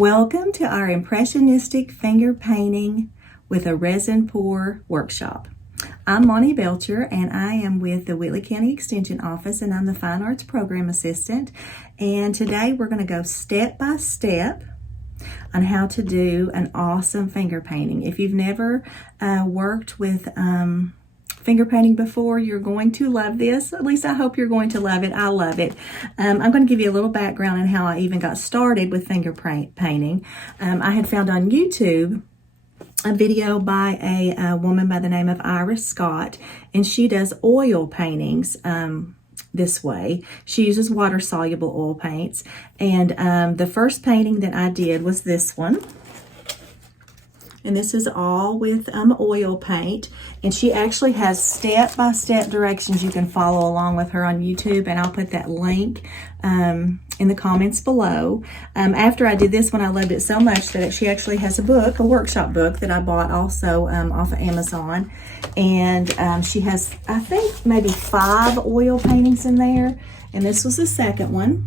Welcome to our Impressionistic Finger Painting with a Resin Pour workshop. I'm Monty Belcher and I am with the Whitley County Extension Office and I'm the Fine Arts Program Assistant. And today we're going to go step by step on how to do an awesome finger painting. If you've never worked with finger painting before, you're going to love this. At least I hope you're going to love it. I love it. I'm going to give you a little background on how I even got started with finger painting. I had found on YouTube a video by a woman by the name of Iris Scott, and she does oil paintings this way. She uses water-soluble oil paints, and the first painting that I did was this one. And this is all with oil paint. And she actually has step-by-step directions you can follow along with her on YouTube. And I'll put that link in the comments below. After I did this one, I loved it so much that she actually has a book, a workshop book that I bought also off of Amazon. And she has, I think, maybe 5 oil paintings in there. And this was the second one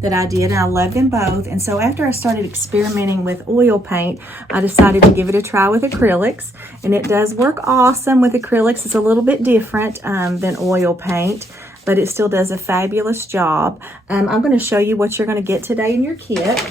that I did, and I loved them both. And so after I started experimenting with oil paint, I decided to give it a try with acrylics, and it does work awesome with acrylics. It's a little bit different than oil paint, but it still does a fabulous job. I'm going to show you what you're going to get today in your kit.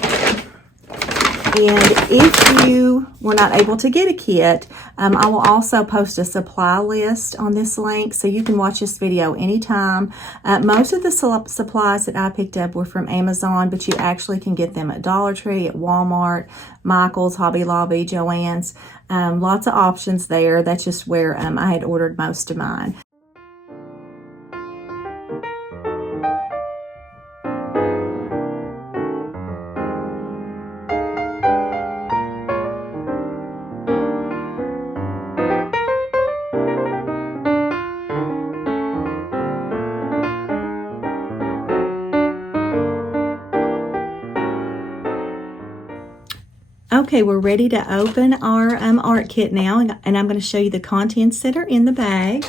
And if you were not able to get a kit, I will also post a supply list on this link so you can watch this video anytime. Most of the supplies that I picked up were from Amazon, but you actually can get them at Dollar Tree, at Walmart, Michael's, Hobby Lobby, Joann's. Lots of options there. That's just where I had ordered most of mine. Okay, we're ready to open our art kit now, and I'm going to show you the contents that are in the bag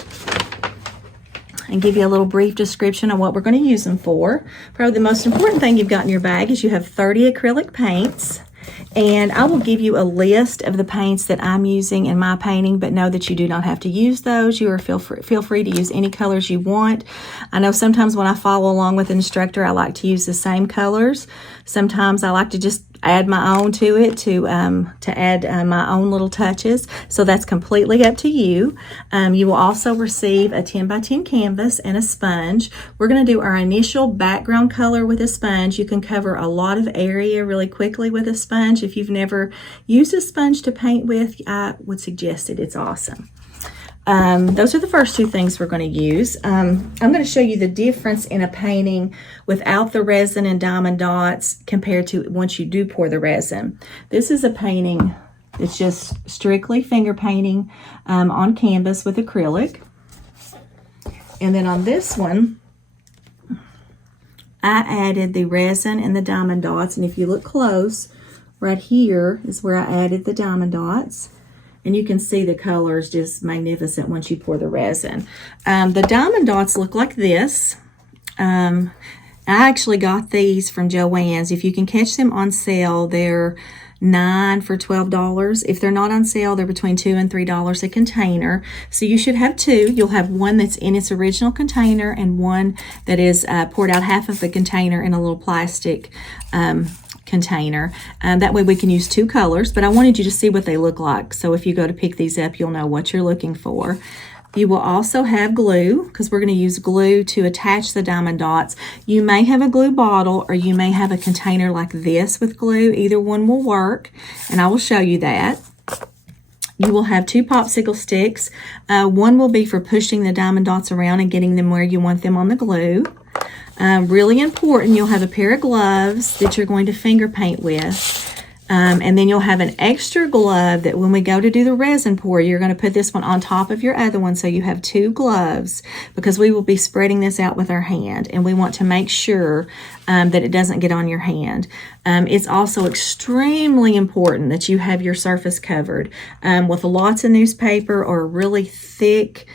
and give you a little brief description on what we're going to use them for. Probably the most important thing you've got in your bag is you have 30 acrylic paints, and I will give you a list of the paints that I'm using in my painting, but know that you do not have to use those. You are feel free to use any colors you want. I know sometimes when I follow along with an instructor, I like to use the same colors. Sometimes I like to just add my own to it to add my own little touches. So that's completely up to you. You will also receive a 10 by 10 canvas and a sponge. We're going to do our initial background color with a sponge. You can cover a lot of area really quickly with a sponge. If you've never used a sponge to paint with, I would suggest it. It's awesome. Those are the first two things we're going to use. I'm going to show you the difference in a painting without the resin and Diamond Dotz compared to once you do pour the resin. This is a painting that's just strictly finger painting on canvas with acrylic. And then on this one, I added the resin and the Diamond Dotz. And if you look close, right here is where I added the Diamond Dotz. And you can see the colors just magnificent once you pour the resin. The Diamond Dots look like this. I actually got these from Joann's. If you can catch them on sale, they're $9 for $12. If they're not on sale, they're between $2 and $3 a container. So you should have 2. You'll have one that's in its original container and one that is poured out half of the container in a little plastic container. That way we can use 2 colors, but I wanted you to see what they look like. So if you go to pick these up, you'll know what you're looking for. You will also have glue, because we're going to use glue to attach the Diamond Dots. You may have a glue bottle or you may have a container like this with glue. Either one will work, and I will show you that. You will have 2 popsicle sticks. One will be for pushing the Diamond Dots around and getting them where you want them on the glue. Really important, you'll have a pair of gloves that you're going to finger paint with. And then you'll have an extra glove that when we go to do the resin pour, you're going to put this one on top of your other one so you have 2 gloves, because we will be spreading this out with our hand and we want to make sure that it doesn't get on your hand. It's also extremely important that you have your surface covered with lots of newspaper or really thick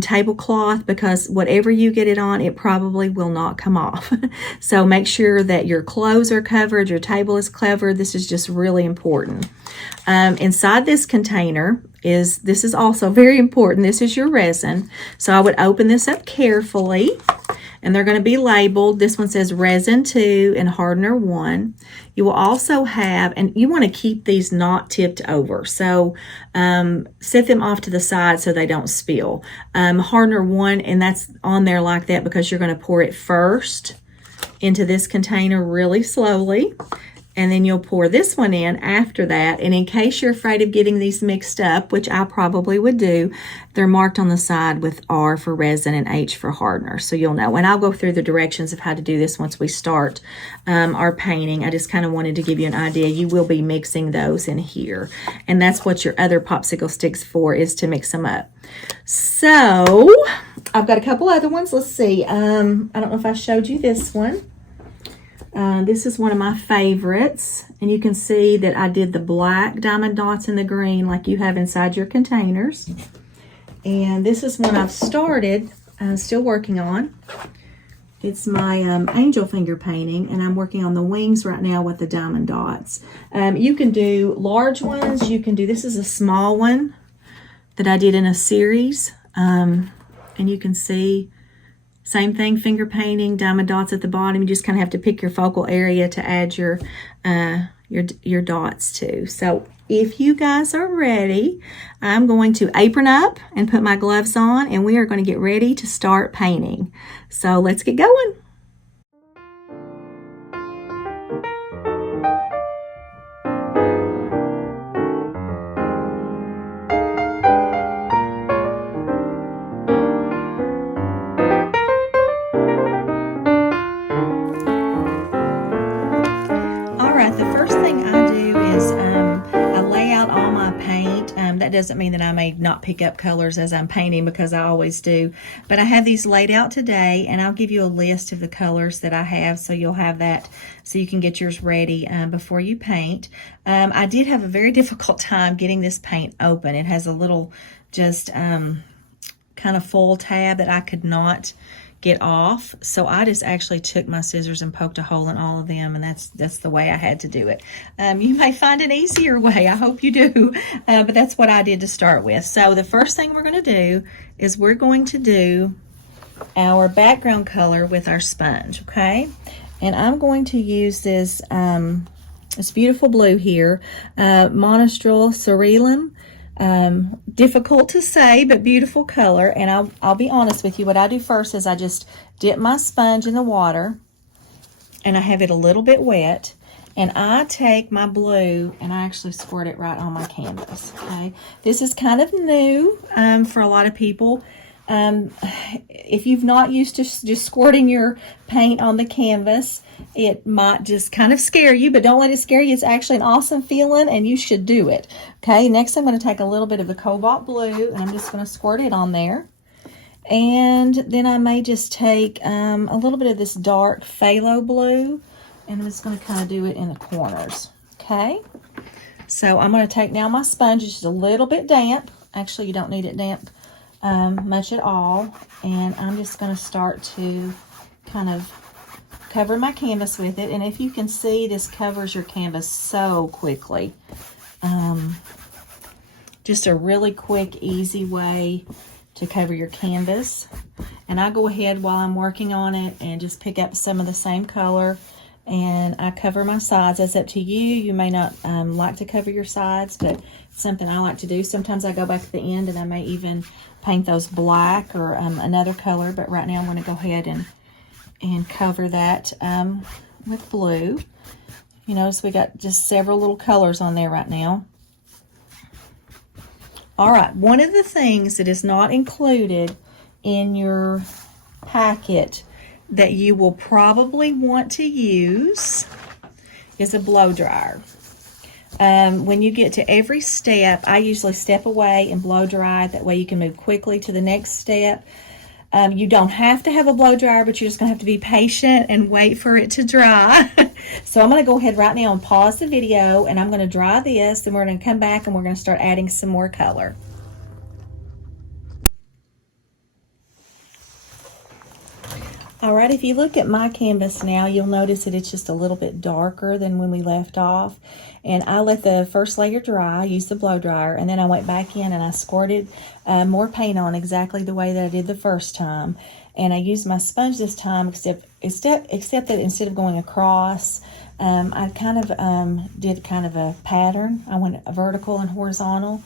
tablecloth, because whatever you get it on, it probably will not come off. So make sure that your clothes are covered, your table is covered. This is just really important. Inside this container this is also very important. This is your resin. So I would open this up carefully, and they're going to be labeled. This one says Resin 2 and Hardener 1. You will also have, and you want to keep these not tipped over. So set them off to the side so they don't spill. Hardener 1, and that's on there like that because you're going to pour it first into this container really slowly. And then you'll pour this one in after that. And in case you're afraid of getting these mixed up, which I probably would do, they're marked on the side with R for resin and H for hardener. So you'll know. And I'll go through the directions of how to do this once we start our painting. I just kind of wanted to give you an idea. You will be mixing those in here. And that's what your other popsicle sticks for, is to mix them up. So I've got a couple other ones. Let's see. I don't know if I showed you this one. This is one of my favorites, and you can see that I did the black diamond dots and the green like you have inside your containers. And this is one I've started, still working on. It's my angel finger painting, and I'm working on the wings right now with the diamond dots. You can do large ones. You can do, this is a small one that I did in a series, and you can see same thing, finger painting, diamond dots at the bottom. You just kind of have to pick your focal area to add your dots to. So if you guys are ready, I'm going to apron up and put my gloves on, and we are going to get ready to start painting. So let's get going. That doesn't mean that I may not pick up colors as I'm painting, because I always do. But I have these laid out today, and I'll give you a list of the colors that I have, so you'll have that so you can get yours ready before you paint. I did have a very difficult time getting this paint open. It has a little just kind of full tab that I could not get off, so I just actually took my scissors and poked a hole in all of them, and that's the way I had to do it. You may find an easier way. I hope you do, but that's what I did to start with. So the first thing we're going to do is we're going to do our background color with our sponge, okay? And I'm going to use this this beautiful blue here, Monostrel Cerulean. Difficult to say, but beautiful color. And I'll be honest with you, what I do first is I just dip my sponge in the water, and I have it a little bit wet, and I take my blue and I actually squirt it right on my canvas. Okay, this is kind of new for a lot of people. If you've not used to just squirting your paint on the canvas, it might just kind of scare you, but don't let it scare you. It's actually an awesome feeling, and you should do it. Okay, next I'm going to take a little bit of the cobalt blue, and I'm just going to squirt it on there. And then I may just take a little bit of this dark phthalo blue, and I'm just going to kind of do it in the corners. Okay, so I'm going to take now my sponge. It's just a little bit damp. Actually, you don't need it damp much at all, and I'm just going to start to kind of cover my canvas with it. And if you can see, this covers your canvas so quickly. Just a really quick, easy way to cover your canvas. And I go ahead while I'm working on it and just pick up some of the same color, and I cover my sides. That's up to you. You may not like to cover your sides, but it's something I like to do. Sometimes I go back to the end and I may even paint those black or another color, but right now I'm going to go ahead and cover that with blue. You notice we got just several little colors on there right now. All right, one of the things that is not included in your packet that you will probably want to use is a blow dryer. When you get to every step, I usually step away and blow dry. That way you can move quickly to the next step. You don't have to have a blow dryer, but you're just going to have to be patient and wait for it to dry. So I'm going to go ahead right now and pause the video, and I'm going to dry this, and we're going to come back and we're going to start adding some more color. All right, if you look at my canvas now, you'll notice that it's just a little bit darker than when we left off. And I let the first layer dry, used the blow dryer, and then I went back in and I squirted more paint on exactly the way that I did the first time. And I used my sponge this time, except that instead of going across, I kind of did kind of a pattern. I went vertical and horizontal.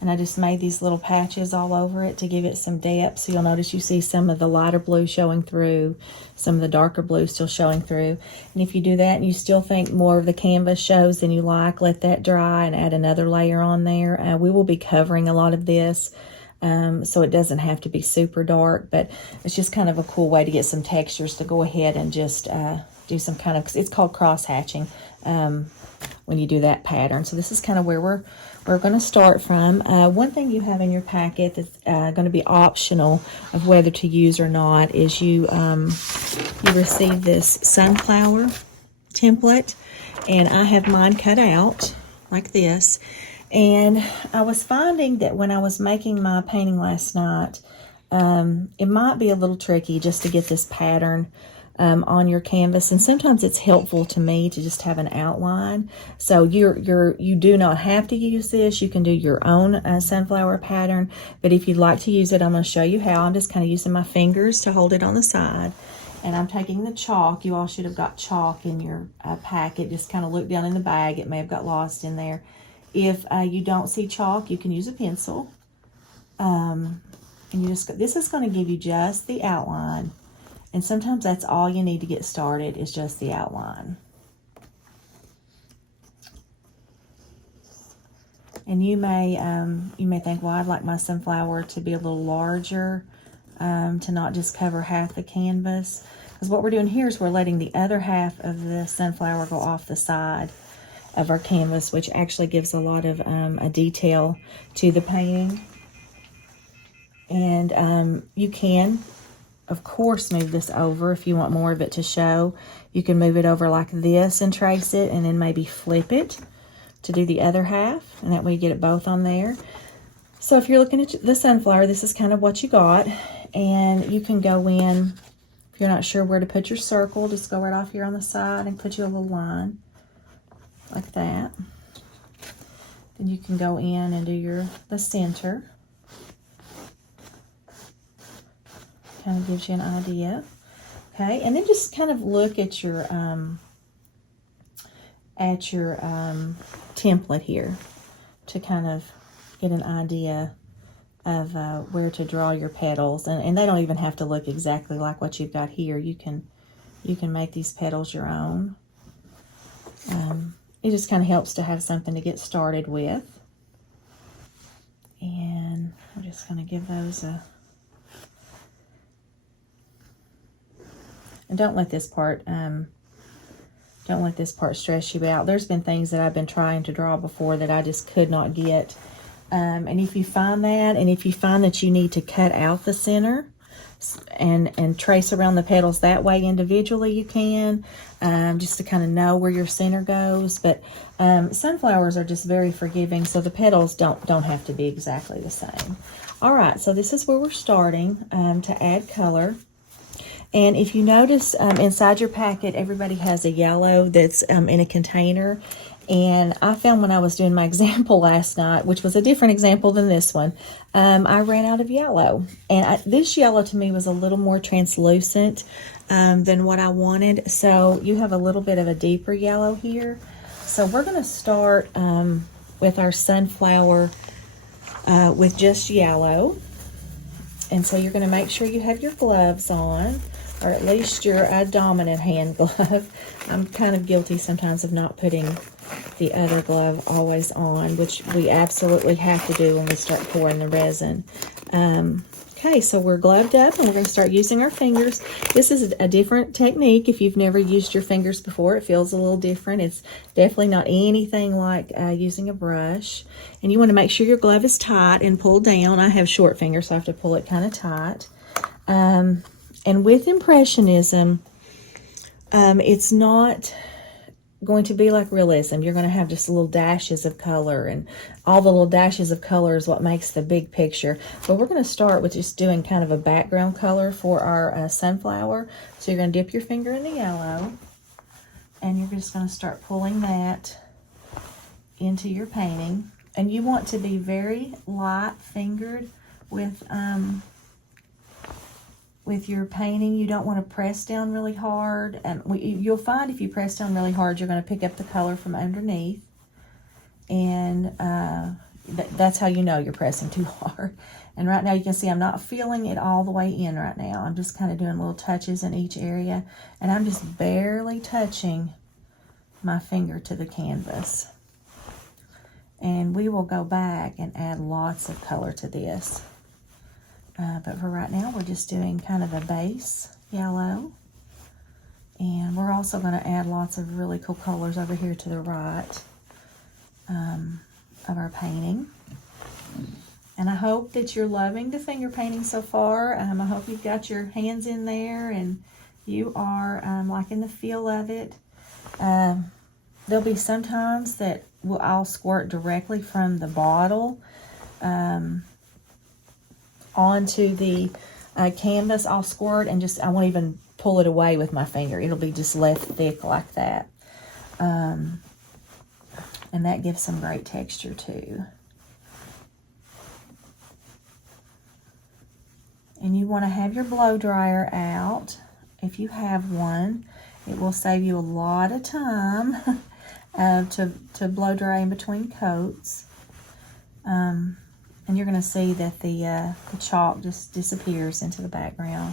And I just made these little patches all over it to give it some depth. So you'll notice you see some of the lighter blue showing through, some of the darker blue still showing through. And if you do that and you still think more of the canvas shows than you like, let that dry and add another layer on there. We will be covering a lot of this, so it doesn't have to be super dark, but it's just kind of a cool way to get some textures to go ahead and just do some kind of, it's called cross hatching when you do that pattern. So this is kind of where we're going to start from. One thing you have in your packet that's going to be optional of whether to use or not is you receive this sunflower template, and I have mine cut out like this. And I was finding that when I was making my painting last night, it might be a little tricky just to get this pattern on your canvas, and sometimes it's helpful to me to just have an outline. So you do not have to use this. You can do your own sunflower pattern, but if you'd like to use it, I'm going to show you how. I'm just kind of using my fingers to hold it on the side, and I'm taking the chalk. You all should have got chalk in your packet. Just kind of look down in the bag. It may have got lost in there. If you don't see chalk, you can use a pencil, and this is going to give you just the outline. And sometimes that's all you need to get started, is just the outline. And you may think, well, I'd like my sunflower to be a little larger, to not just cover half the canvas. Because what we're doing here is we're letting the other half of the sunflower go off the side of our canvas, which actually gives a lot of a detail to the painting. And you can, of course, move this over if you want more of it to show. You can move it over like this and trace it, and then maybe flip it to do the other half, and that way you get it both on there. So if you're looking at the sunflower, this is kind of what you got, and you can go in. If you're not sure where to put your circle, just go right off here on the side and put you a little line like that. Then you can go in and do the center. Kind of gives you an idea. Okay, and then just kind of look at your template here to kind of get an idea of where to draw your petals, and they don't even have to look exactly like what you've got here. You can make these petals your own. It just kind of helps to have something to get started with. And I'm just going to give those a. And don't let this part stress you out. There's been things that I've been trying to draw before that I just could not get. And if you find that you need to cut out the center and trace around the petals that way individually, you can, just to kind of know where your center goes. But sunflowers are just very forgiving, so the petals don't have to be exactly the same. All right, so this is where we're starting to add color. And if you notice inside your packet, everybody has a yellow that's in a container. And I found when I was doing my example last night, which was a different example than this one, I ran out of yellow. And this yellow to me was a little more translucent than what I wanted. So you have a little bit of a deeper yellow here. So we're going to start with our sunflower with just yellow. And so you're going to make sure you have your gloves on, or at least your dominant hand glove. I'm kind of guilty sometimes of not putting the other glove always on, which we absolutely have to do when we start pouring the resin. Okay, so we're gloved up, and we're going to start using our fingers. This is a different technique. If you've never used your fingers before, it feels a little different. It's definitely not anything like using a brush. And you want to make sure your glove is tight and pulled down. I have short fingers, so I have to pull it kind of tight. And with Impressionism, it's not going to be like realism. You're going to have just little dashes of color, and all the little dashes of color is what makes the big picture. But we're going to start with just doing kind of a background color for our sunflower. So you're going to dip your finger in the yellow, and you're just going to start pulling that into your painting. And you want to be very light fingered with your painting. You don't want to press down really hard. And you'll find if you press down really hard, you're going to pick up the color from underneath. And that's how you know you're pressing too hard. And right now you can see I'm not feeling it all the way in right now. I'm just kind of doing little touches in each area. And I'm just barely touching my finger to the canvas. And we will go back and add lots of color to this. But for right now, we're just doing kind of a base yellow. And we're also going to add lots of really cool colors over here to the right of our painting. And I hope that you're loving the finger painting so far. I hope you've got your hands in there and you are liking the feel of it. There'll be some times that I'll squirt directly from the bottle onto the canvas. I'll squirt and I won't even pull it away with my finger. It'll be just left thick like that. And that gives some great texture too. And you want to have your blow dryer out if you have one. It will save you a lot of time to blow dry in between coats. And you're going to see that the chalk just disappears into the background.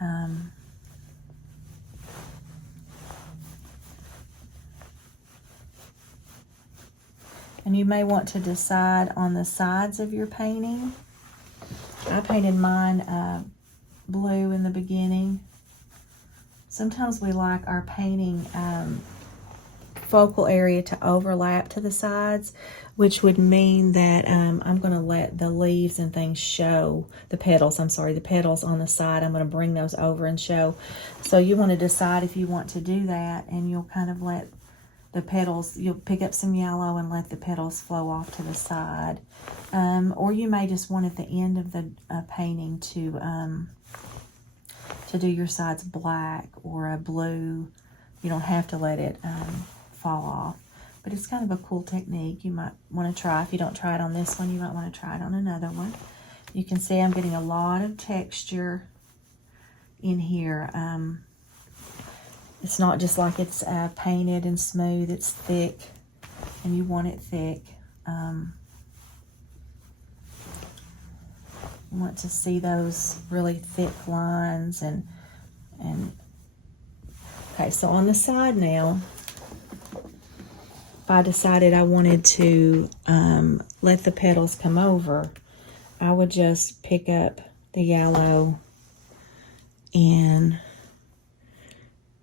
And you may want to decide on the sides of your painting. I painted mine blue in the beginning. Sometimes we like our painting focal area to overlap to the sides, which would mean that I'm going to let the leaves and things show, the petals on the side. I'm going to bring those over and show. So you want to decide if you want to do that, and you'll kind of let the petals, you'll pick up some yellow and let the petals flow off to the side. Or you may just want at the end of the painting to do your sides black or a blue. You don't have to let it fall off. But it's kind of a cool technique you might want to try. If you don't try it on this one, you might want to try it on another one. You can see I'm getting a lot of texture in here. It's not just like it's painted and smooth. It's thick, and you want it thick. You want to see those really thick lines. And okay, so on the side now, if I decided I wanted to let the petals come over, I would just pick up the yellow, and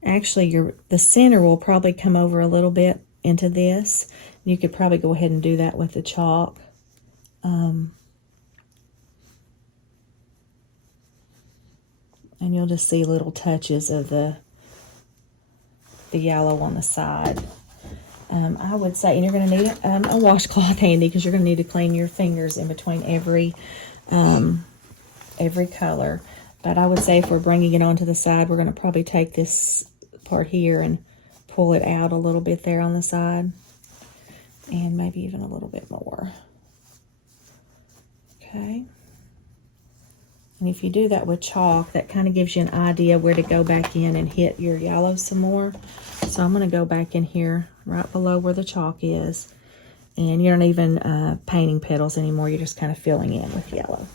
actually the center will probably come over a little bit into this. You could probably go ahead and do that with the chalk. And you'll just see little touches of the yellow on the side. I would say, and you're going to need a washcloth handy, because you're going to need to clean your fingers in between every color. But I would say if we're bringing it onto the side, we're going to probably take this part here and pull it out a little bit there on the side, and maybe even a little bit more. Okay. And if you do that with chalk, that kind of gives you an idea where to go back in and hit your yellow some more. So I'm going to go back in here right below where the chalk is. And you're not even painting petals anymore. You're just kind of filling in with yellow.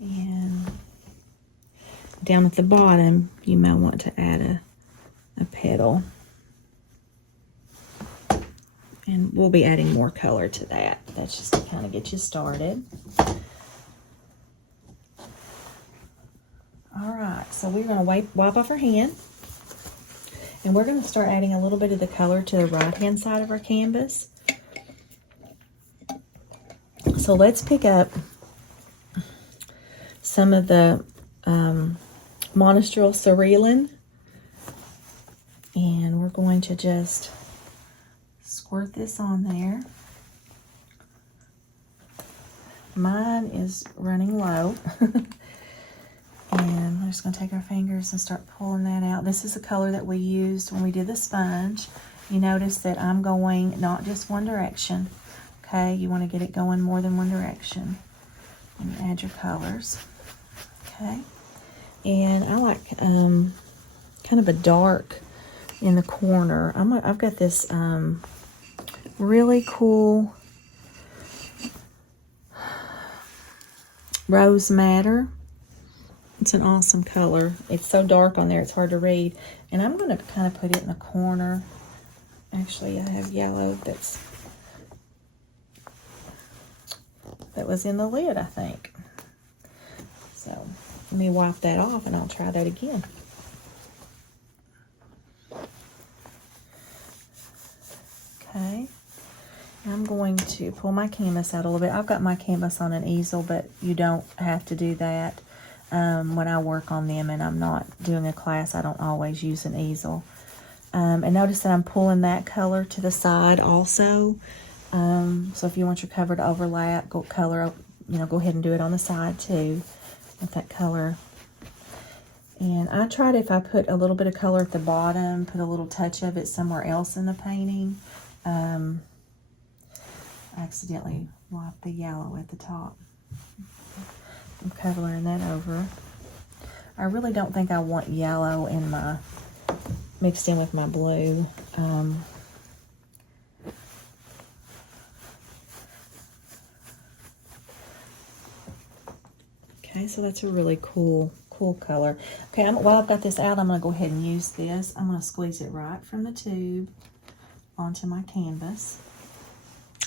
And down at the bottom, you might want to add a petal. And we'll be adding more color to that. That's just to kind of get you started. All right, so we're going to wipe off our hand. And we're going to start adding a little bit of the color to the right-hand side of our canvas. So let's pick up some of the Monastrell Cerulean And we're going to just squirt this on there. Mine is running low. And we're just going to take our fingers and start pulling that out. This is the color that we used when we did the sponge. You notice that I'm going not just one direction. Okay, you want to get it going more than one direction. And you add your colors. Okay, and I like kind of a dark in the corner. I've got this really cool rose madder. It's an awesome color. It's so dark on there, it's hard to read. And I'm going to kind of put it in the corner. Actually, I have yellow that was in the lid, I think. So let me wipe that off and I'll try that again. Okay. I'm going to pull my canvas out a little bit. I've got my canvas on an easel, but you don't have to do that. When I work on them and I'm not doing a class, I don't always use an easel. And notice that I'm pulling that color to the side also. So if you want your cover to overlap, go ahead and do it on the side too with that color. And I tried, if I put a little bit of color at the bottom, put a little touch of it somewhere else in the painting. I accidentally wiped the yellow at the top. I'm covering that over. I really don't think I want yellow in my, mixed in with my blue. Okay, so that's a really cool color. Okay, while I've got this out, I'm going to go ahead and use this. I'm going to squeeze it right from the tube onto my canvas.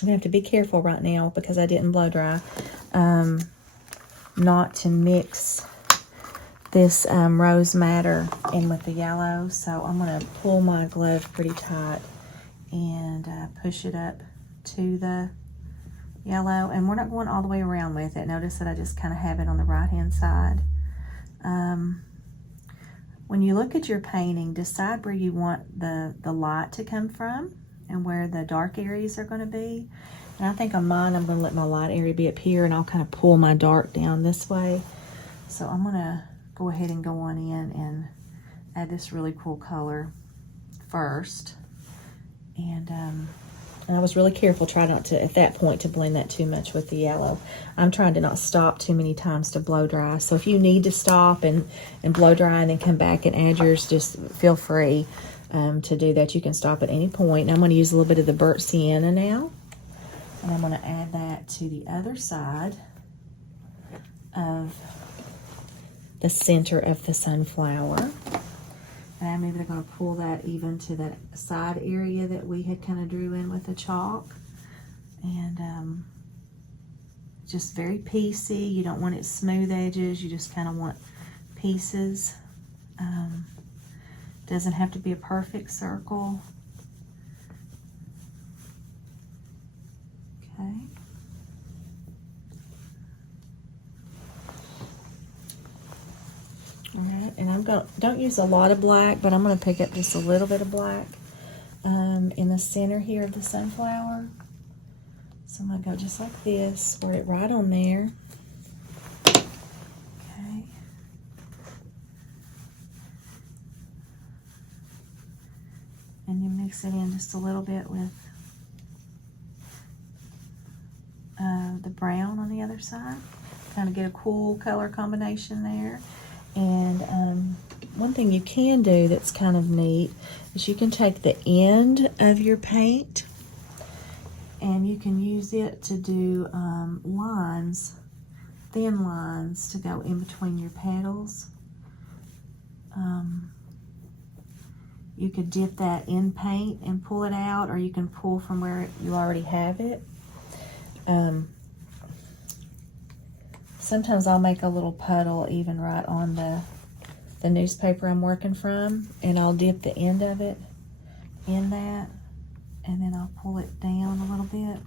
I'm going to have to be careful right now because I didn't blow dry. Not to mix this rose madder in with the yellow. So I'm going to pull my glove pretty tight and push it up to the yellow. And we're not going all the way around with it. Notice that I just kind of have it on the right hand side. When you look at your painting, decide where you want the light to come from and where the dark areas are going to be. And I think on mine, I'm going to let my light area be up here, and I'll kind of pull my dark down this way. So I'm going to go ahead and go on in and add this really cool color first. And I was really careful, try not to, at that point, to blend that too much with the yellow. I'm trying to not stop too many times to blow dry. So if you need to stop and blow dry and then come back and add yours, just feel free to do that. You can stop at any point. And I'm going to use a little bit of the burnt sienna now. And I'm going to add that to the other side of the center of the sunflower. And I'm even going to pull that even to that side area that we had kind of drew in with the chalk. And just very piecey. You don't want it smooth edges. You just kind of want pieces. Doesn't have to be a perfect circle. Okay. All right, and don't use a lot of black, but I'm going to pick up just a little bit of black in the center here of the sunflower. So I'm going to go just like this, squirt it right on there. Okay. And you mix it in just a little bit with the brown on the other side. Kind of get a cool color combination there. And one thing you can do that's kind of neat is you can take the end of your paint and you can use it to do lines, thin lines to go in between your petals. You could dip that in paint and pull it out, or you can pull from where you already have it. Sometimes I'll make a little puddle even right on the newspaper I'm working from, and I'll dip the end of it in that, and then I'll pull it down a little bit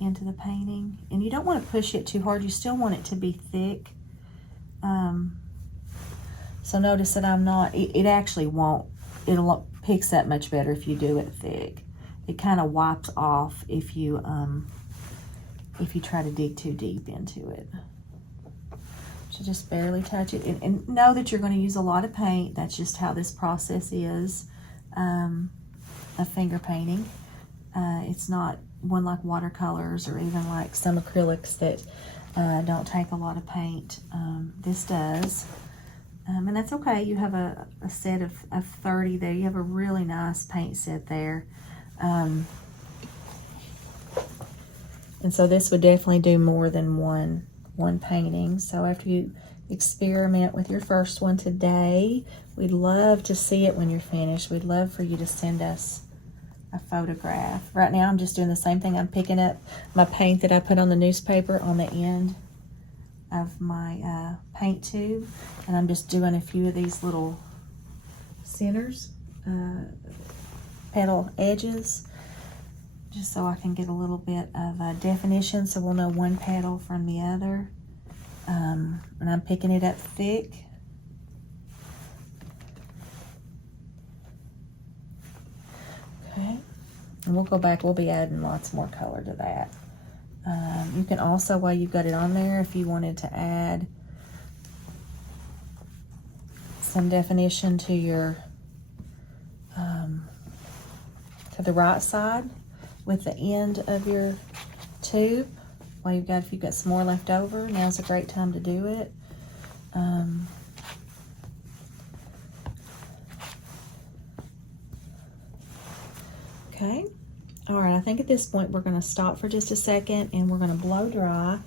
into the painting. And you don't want to push it too hard. You still want it to be thick. So notice that I'm not, it actually won't, picks up much better if you do it thick. It kind of wipes off if you try to dig too deep into it. So just barely touch it, and know that you're going to use a lot of paint. That's just how this process is of finger painting. It's not one like watercolors or even like some acrylics that don't take a lot of paint. This does. And that's okay. You have a set of 30 there. You have a really nice paint set there. And so this would definitely do more than one painting. So after you experiment with your first one today, we'd love to see it when you're finished. We'd love for you to send us a photograph. Right now I'm just doing the same thing. I'm picking up my paint that I put on the newspaper on the end of my paint tube, and I'm just doing a few of these little centers, petal edges, just so I can get a little bit of definition, so we'll know one petal from the other. And I'm picking it up thick. Okay, and we'll go back, we'll be adding lots more color to that. You can also, while you've got it on there, if you wanted to add some definition to your, to the right side with the end of your tube, while if you've got some more left over, now's a great time to do it. Okay. All right, I think at this point we're going to stop for just a second and we're going to blow dry,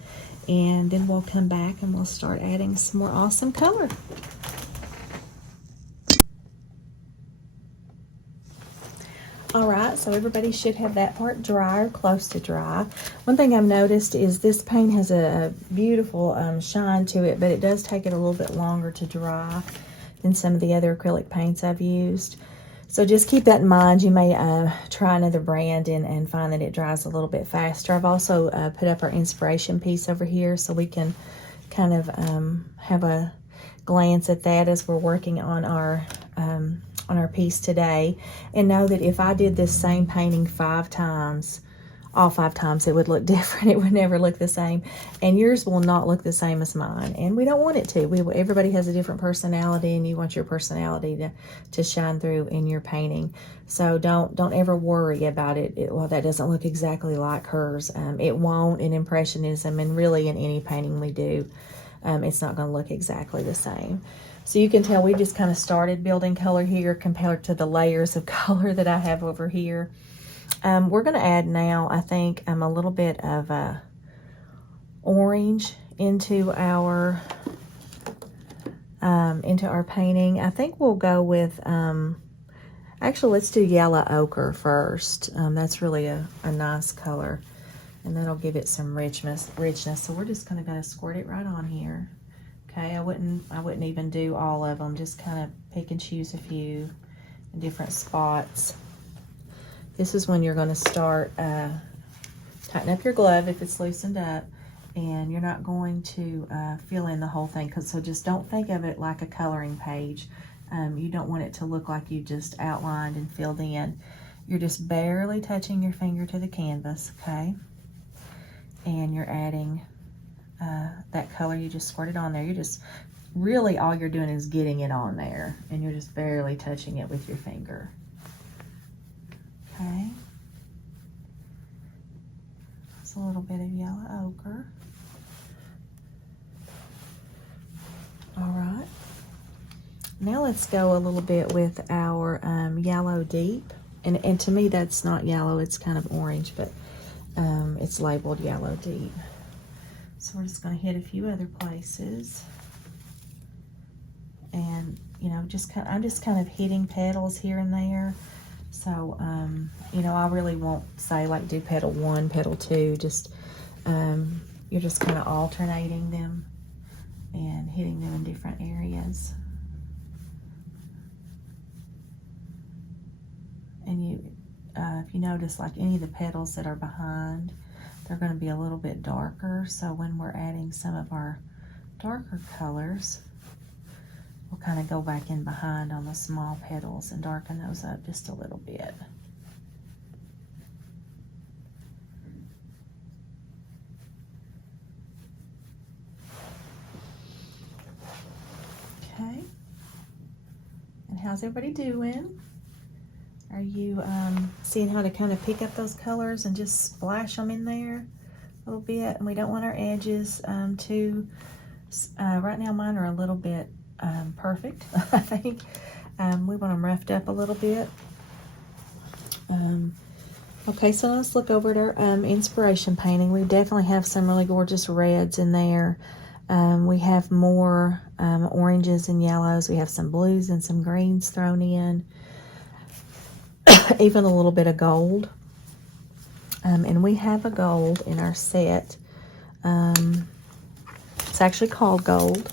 and then we'll come back and we'll start adding some more awesome color. All right, so everybody should have that part dry or close to dry. One thing I've noticed is this paint has a beautiful shine to it, but it does take it a little bit longer to dry than some of the other acrylic paints I've used. So just keep that in mind. You may try another brand and find that it dries a little bit faster. I've also put up our inspiration piece over here so we can kind of have a glance at that as we're working on our piece today. And know that if I did this same painting 5 times, all 5 times, it would look different. It would never look the same, and yours will not look the same as mine, and we don't want it to. Everybody has a different personality, and you want your personality to shine through in your painting. So don't ever worry about it. Well, that doesn't look exactly like hers. It won't in Impressionism, and really in any painting we do, it's not going to look exactly the same. So you can tell we just kind of started building color here compared to the layers of color that I have over here. We're going to add now, I think, a little bit of orange into our painting. I think we'll go with, actually, let's do yellow ochre first. That's really a nice color, and that'll give it some richness. So we're just going to squirt it right on here. Okay, I wouldn't even do all of them. Just kind of pick and choose a few in different spots. This is when you're going to start tighten up your glove if it's loosened up, and you're not going to fill in the whole thing. So just don't think of it like a coloring page. You don't want it to look like you just outlined and filled in. You're just barely touching your finger to the canvas, okay? And you're adding that color you just squirted on there. You're just, really all you're doing is getting it on there, and you're just barely touching it with your finger. Okay, just a little bit of yellow ochre. All right, now let's go a little bit with our yellow deep, and to me that's not yellow, it's kind of orange, but it's labeled yellow deep. So we're just going to hit a few other places, and I'm just kind of hitting petals here and there. So, I really won't say like do petal 1, petal 2, just, you're just kind of alternating them and hitting them in different areas. And if you notice, like any of the petals that are behind, they're going to be a little bit darker. So when we're adding some of our darker colors, we'll kind of go back in behind on the small petals and darken those up just a little bit. Okay. And how's everybody doing? Are you seeing how to kind of pick up those colors and just splash them in there a little bit? And we don't want our edges too, right now mine are a little bit perfect, I think. We want them roughed up a little bit. Okay, so let's look over at our inspiration painting. We definitely have some really gorgeous reds in there. We have more oranges and yellows. We have some blues and some greens thrown in. Even a little bit of gold. And we have a gold in our set. It's actually called gold.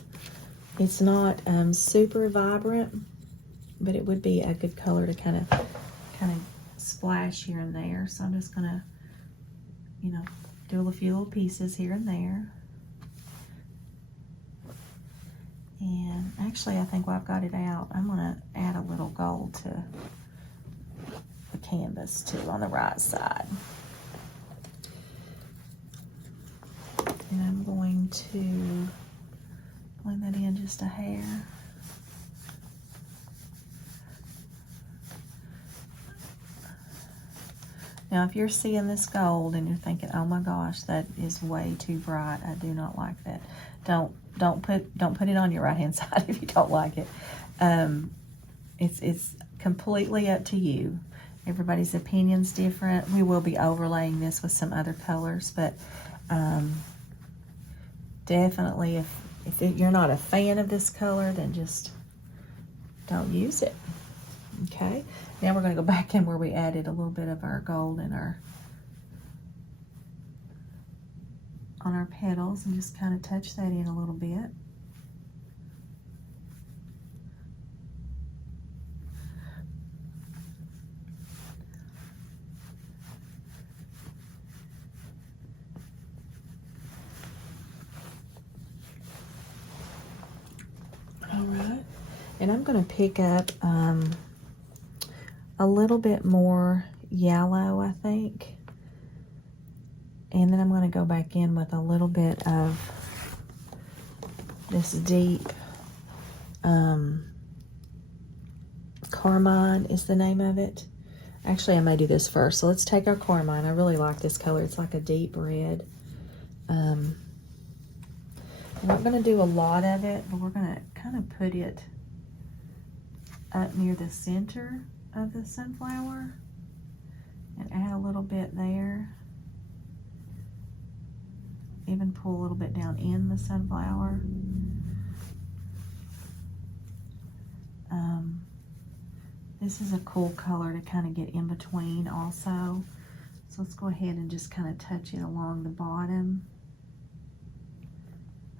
It's not super vibrant, but it would be a good color to kind of splash here and there. So I'm just gonna, do a few little pieces here and there. And actually, I think while I've got it out, I'm gonna add a little gold to the canvas too on the right side. And I'm going to blend that in just a hair. Now, if you're seeing this gold and you're thinking, "Oh my gosh, that is way too bright. I do not like that." Don't put it on your right hand side if you don't like it. It's completely up to you. Everybody's opinion's different. We will be overlaying this with some other colors, but definitely if you're not a fan of this color, then just don't use it. Okay, now we're going to go back in where we added a little bit of our gold in on our petals and just kind of touch that in a little bit. All right, and I'm going to pick up a little bit more yellow, I think. And then I'm going to go back in with a little bit of this deep carmine is the name of it. Actually, I may do this first. So let's take our carmine. I really like this color. It's like a deep red. I'm not going to do a lot of it, but we're going to kind of put it up near the center of the sunflower and add a little bit there. Even pull a little bit down in the sunflower. This is a cool color to kind of get in between also. So let's go ahead and just kind of touch it along the bottom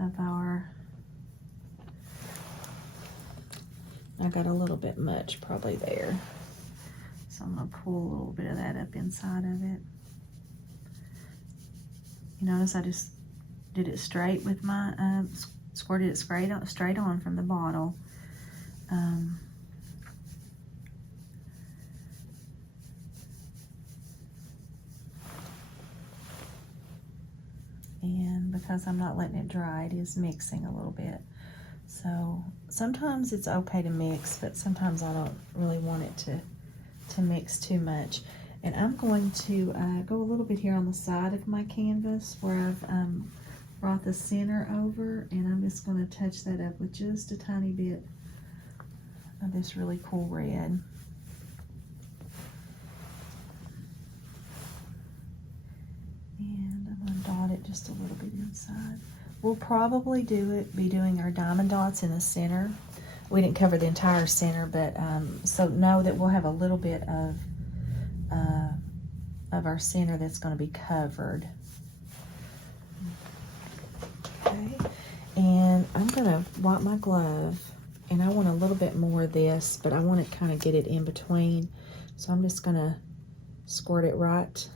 of our, I got a little bit much probably there. So I'm going to pull a little bit of that up inside of it. You notice I just did it straight with my, squirted it straight on from the bottle. And because I'm not letting it dry, it is mixing a little bit. So sometimes it's okay to mix, but sometimes I don't really want it to mix too much. And I'm going to go a little bit here on the side of my canvas where I've brought the center over, and I'm just going to touch that up with just a tiny bit of this really cool red. And I'm going to dot it just a little bit inside. We'll probably be doing our Diamond Dotz in the center. We didn't cover the entire center, but so know that we'll have a little bit of our center that's going to be covered. Okay, and I'm going to wipe my glove, and I want a little bit more of this, but I want to kind of get it in between. So I'm just going to squirt it right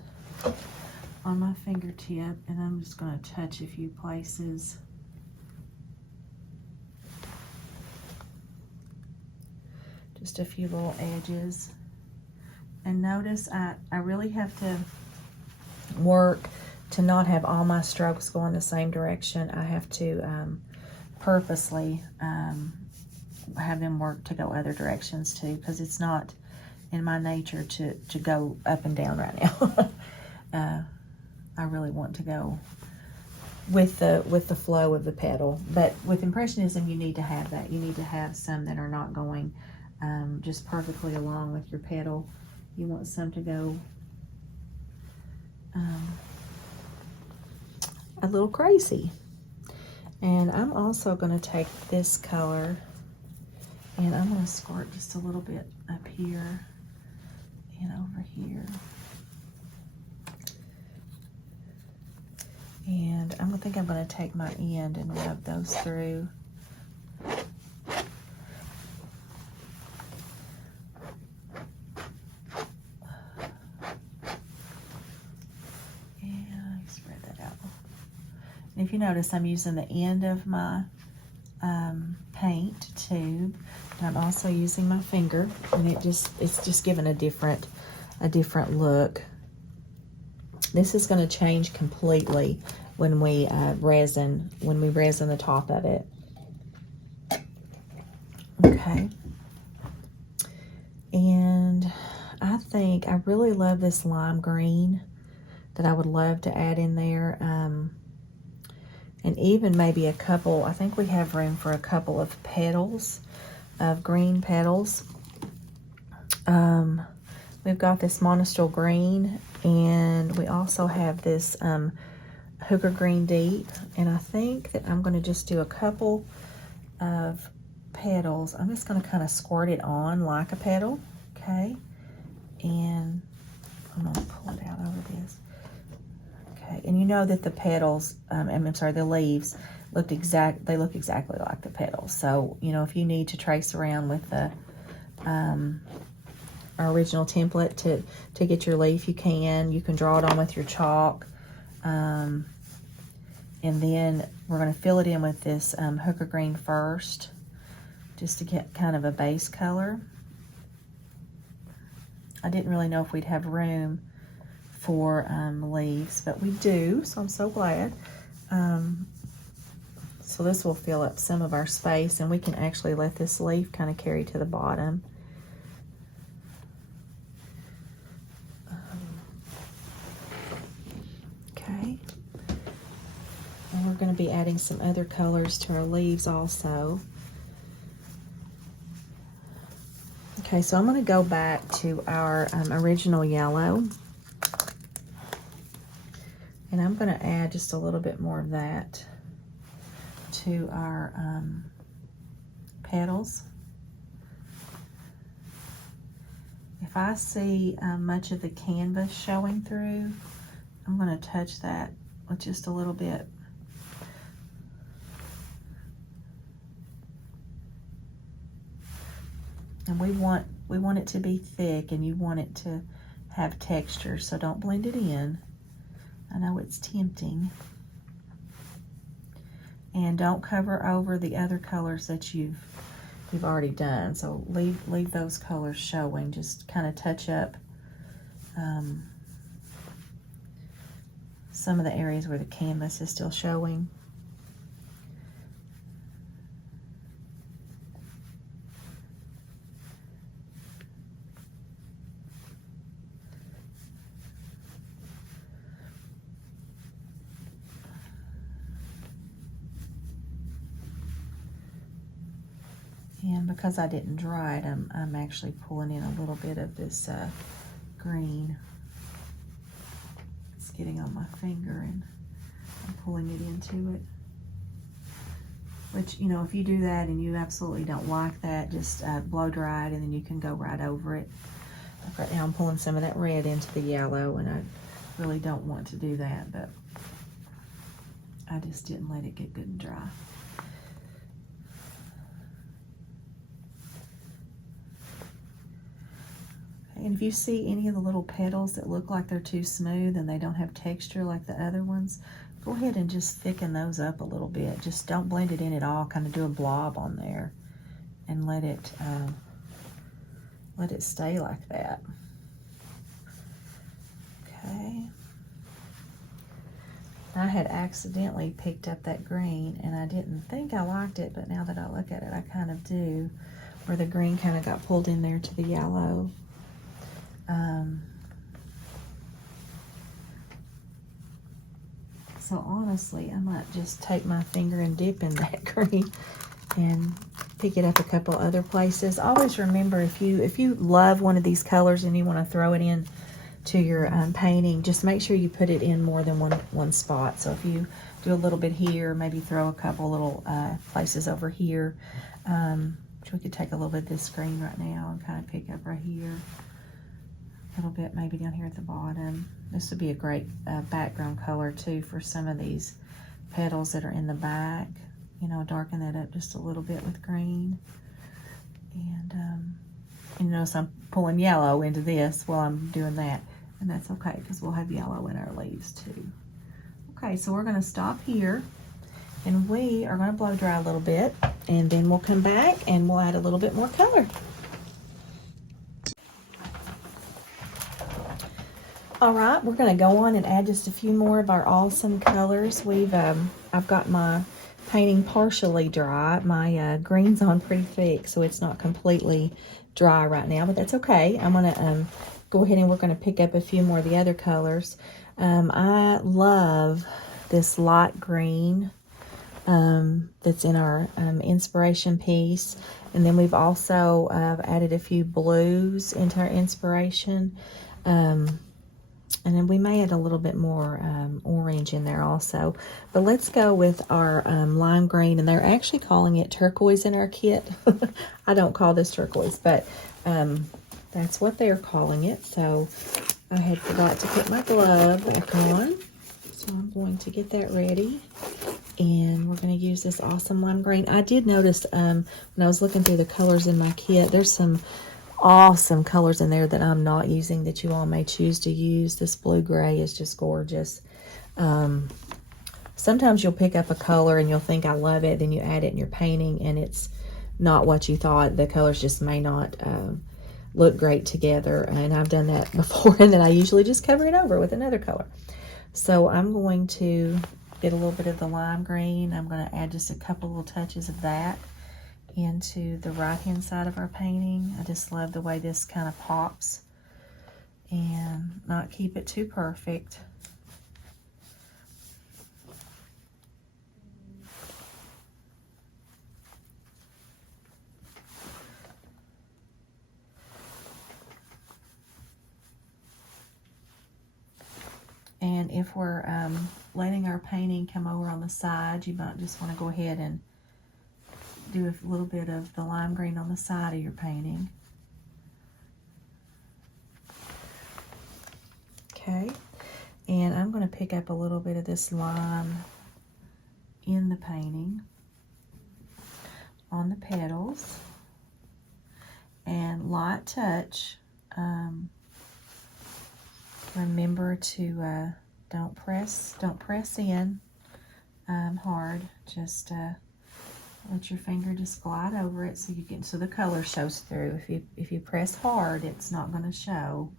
on my fingertip, and I'm just going to touch a few places. just a few little edges. And notice I really have to work to not have all my strokes going the same direction. I have to purposely have them work to go other directions too, because it's not in my nature to go up and down right now. I really want to go with the flow of the petal. But with Impressionism, you need to have that. You need to have some that are not going just perfectly along with your petal. You want some to go a little crazy. And I'm also going to take this color and I'm going to squirt just a little bit up here and over here. And I think I'm going to take my end and rub those through. And spread that out. And if you notice, I'm using the end of my paint tube, and I'm also using my finger, and it's just giving a different look. This is going to change completely when we resin the top of it. Okay. And I really love this lime green that I would love to add in there. And even maybe a couple, I think we have room for a couple of petals, of green petals. We've got this Monostil green, and we also have this Hooker Green Deep. And I think that I'm going to just do a couple of petals. I'm just going to kind of squirt it on like a petal, okay? And I'm going to pull it out over this. Okay, and you know that the petals, the leaves look exactly like the petals. So, you know, if you need to trace around with the our original template to get your leaf, you can draw it on with your chalk. And then we're going to fill it in with this Hooker Green first, just to get kind of a base color. I didn't really know if we'd have room for leaves, but we do, so I'm so glad. So this will fill up some of our space, and we can actually let this leaf kind of carry to the bottom. Okay. And we're going to be adding some other colors to our leaves also. Okay, so I'm going to go back to our original yellow. And I'm going to add just a little bit more of that to our petals. If I see much of the canvas showing through, I'm going to touch that with just a little bit. And we want it to be thick, and you want it to have texture, so don't blend it in. I know it's tempting. And don't cover over the other colors that you've already done. So leave those colors showing. Just kind of touch up some of the areas where the canvas is still showing. And because I didn't dry it, I'm actually pulling in a little bit of this green. It's getting on my finger, and I'm pulling it into it. Which, you know, if you do that and you absolutely don't like that, just blow dry it, and then you can go right over it. Like right now I'm pulling some of that red into the yellow, and I really don't want to do that, but I just didn't let it get good and dry. And if you see any of the little petals that look like they're too smooth and they don't have texture like the other ones, go ahead and just thicken those up a little bit. Just don't blend it in at all. Kind of do a blob on there and let it let it stay like that. Okay. I had accidentally picked up that green, and I didn't think I liked it, but now that I look at it, I kind of do, where the green kind of got pulled in there to the yellow. So honestly, I might just take my finger and dip in that green and pick it up a couple other places. Always remember, if you love one of these colors and you want to throw it in to your painting, just make sure you put it in more than one spot. So if you do a little bit here, maybe throw a couple little places over here. Which we could take a little bit of this green right now and kind of pick up right here. A little bit maybe down here at the bottom. This would be a great background color too for some of these petals that are in the back. You know, darken that up just a little bit with green. And you notice I'm pulling yellow into this while I'm doing that. And that's okay, because we'll have yellow in our leaves too. Okay, so we're going to stop here. And we are going to blow dry a little bit. And then we'll come back and we'll add a little bit more color. All right, we're going to go on and add just a few more of our awesome colors. I've got my painting partially dry. My green's on pretty thick, so it's not completely dry right now, but that's okay. I'm going to go ahead and we're going to pick up a few more of the other colors. I love this light green that's in our inspiration piece. And then we've also added a few blues into our inspiration. And then we may add a little bit more orange in there also. But let's go with our lime green. And they're actually calling it turquoise in our kit. I don't call this turquoise, but that's what they're calling it. So I had forgot to put my glove back on. So I'm going to get that ready. And we're going to use this awesome lime green. I did notice when I was looking through the colors in my kit, there's some awesome colors in there that I'm not using that you all may choose to use. This blue gray is just gorgeous. Sometimes you'll pick up a color and you'll think I love it, then you add it in your painting and it's not what you thought. The colors just may not look great together, and I've done that before, and then I usually just cover it over with another color. So I'm going to get a little bit of the lime green. I'm going to add just a couple little touches of that into the right hand side of our painting. I just love the way this kind of pops, and not keep it too perfect. And if we're letting our painting come over on the side, you might just want to go ahead and do a little bit of the lime green on the side of your painting. Okay, and I'm going to pick up a little bit of this lime in the painting on the petals, and light touch. Remember to don't press in hard. Just let your finger just glide over it so the color shows through. If you press hard, it's not going to show.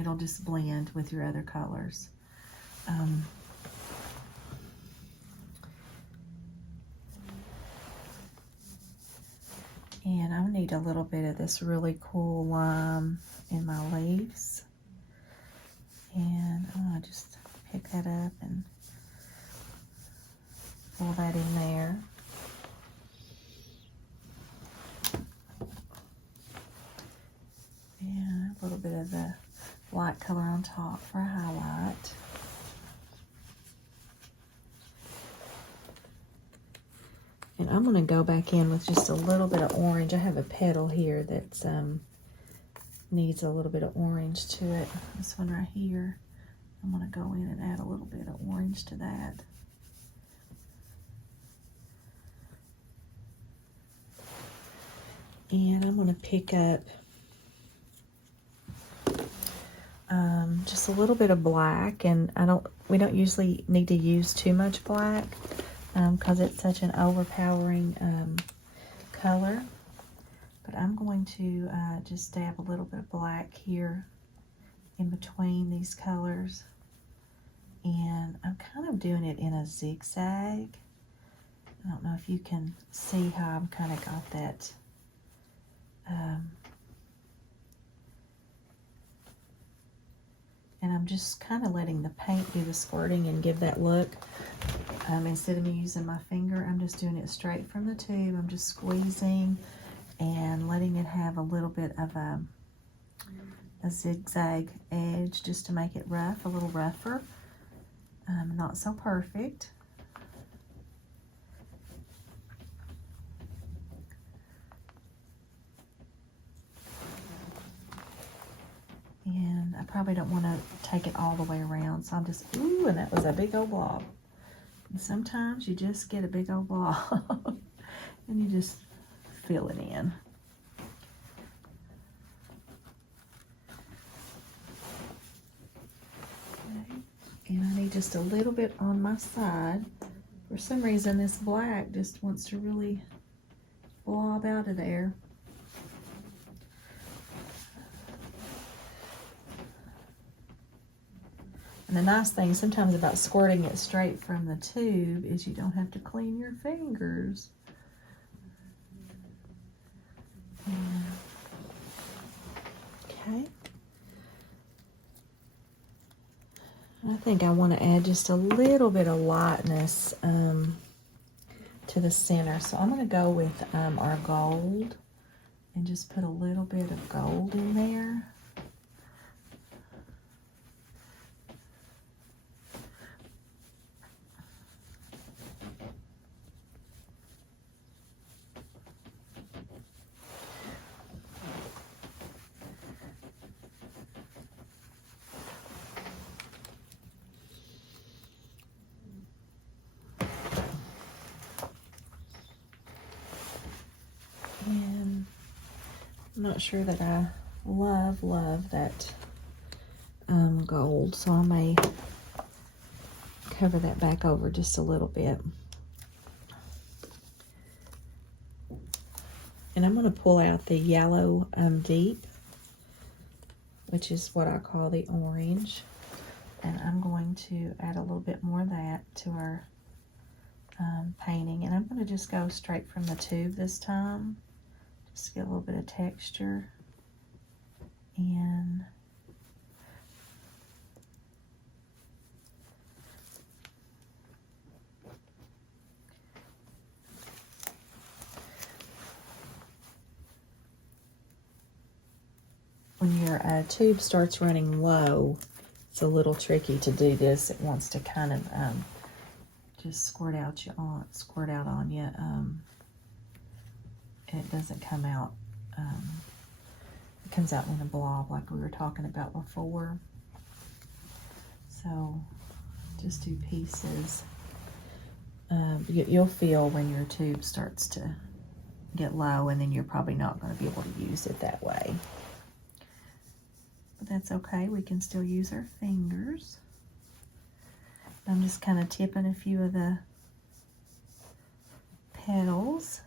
It'll just blend with your other colors. And I need a little bit of this really cool lime in my leaves. And I'm going to just pick that up and pull that in there. And a little bit of the light color on top for a highlight. And I'm going to go back in with just a little bit of orange. I have a petal here that's needs a little bit of orange to it. This one right here. I'm going to go in and add a little bit of orange to that. And I'm going to pick up just a little bit of black, and we don't usually need to use too much black because it's such an overpowering color. But I'm going to just dab a little bit of black here in between these colors. And I'm kind of doing it in a zigzag. I don't know if you can see how I've kind of got that and I'm just kind of letting the paint do the squirting and give that look. Instead of me using my finger, I'm just doing it straight from the tube. I'm just squeezing and letting it have a little bit of a zigzag edge just to make it rough, a little rougher. Not so perfect. And I probably don't want to take it all the way around, so I'm just, ooh, and that was a big old blob. And sometimes you just get a big old blob and you just fill it in. Okay. And I need just a little bit on my side. For some reason, this black just wants to really blob out of there. And the nice thing sometimes about squirting it straight from the tube is you don't have to clean your fingers. Okay. I think I want to add just a little bit of lightness to the center. So I'm going to go with our gold and just put a little bit of gold in there. And I'm not sure that I love that gold, so I may cover that back over just a little bit. And I'm going to pull out the yellow deep, which is what I call the orange. And I'm going to add a little bit more of that to our painting. And I'm going to just go straight from the tube this time. Just get a little bit of texture. And when your tube starts running low, it's a little tricky to do this. It wants to kind of just squirt out on you, and it doesn't come out. It comes out in a blob like we were talking about before. So just do pieces. You'll feel when your tube starts to get low, and then you're probably not going to be able to use it that way. But that's okay, we can still use our fingers. I'm just kind of tipping a few of the petals.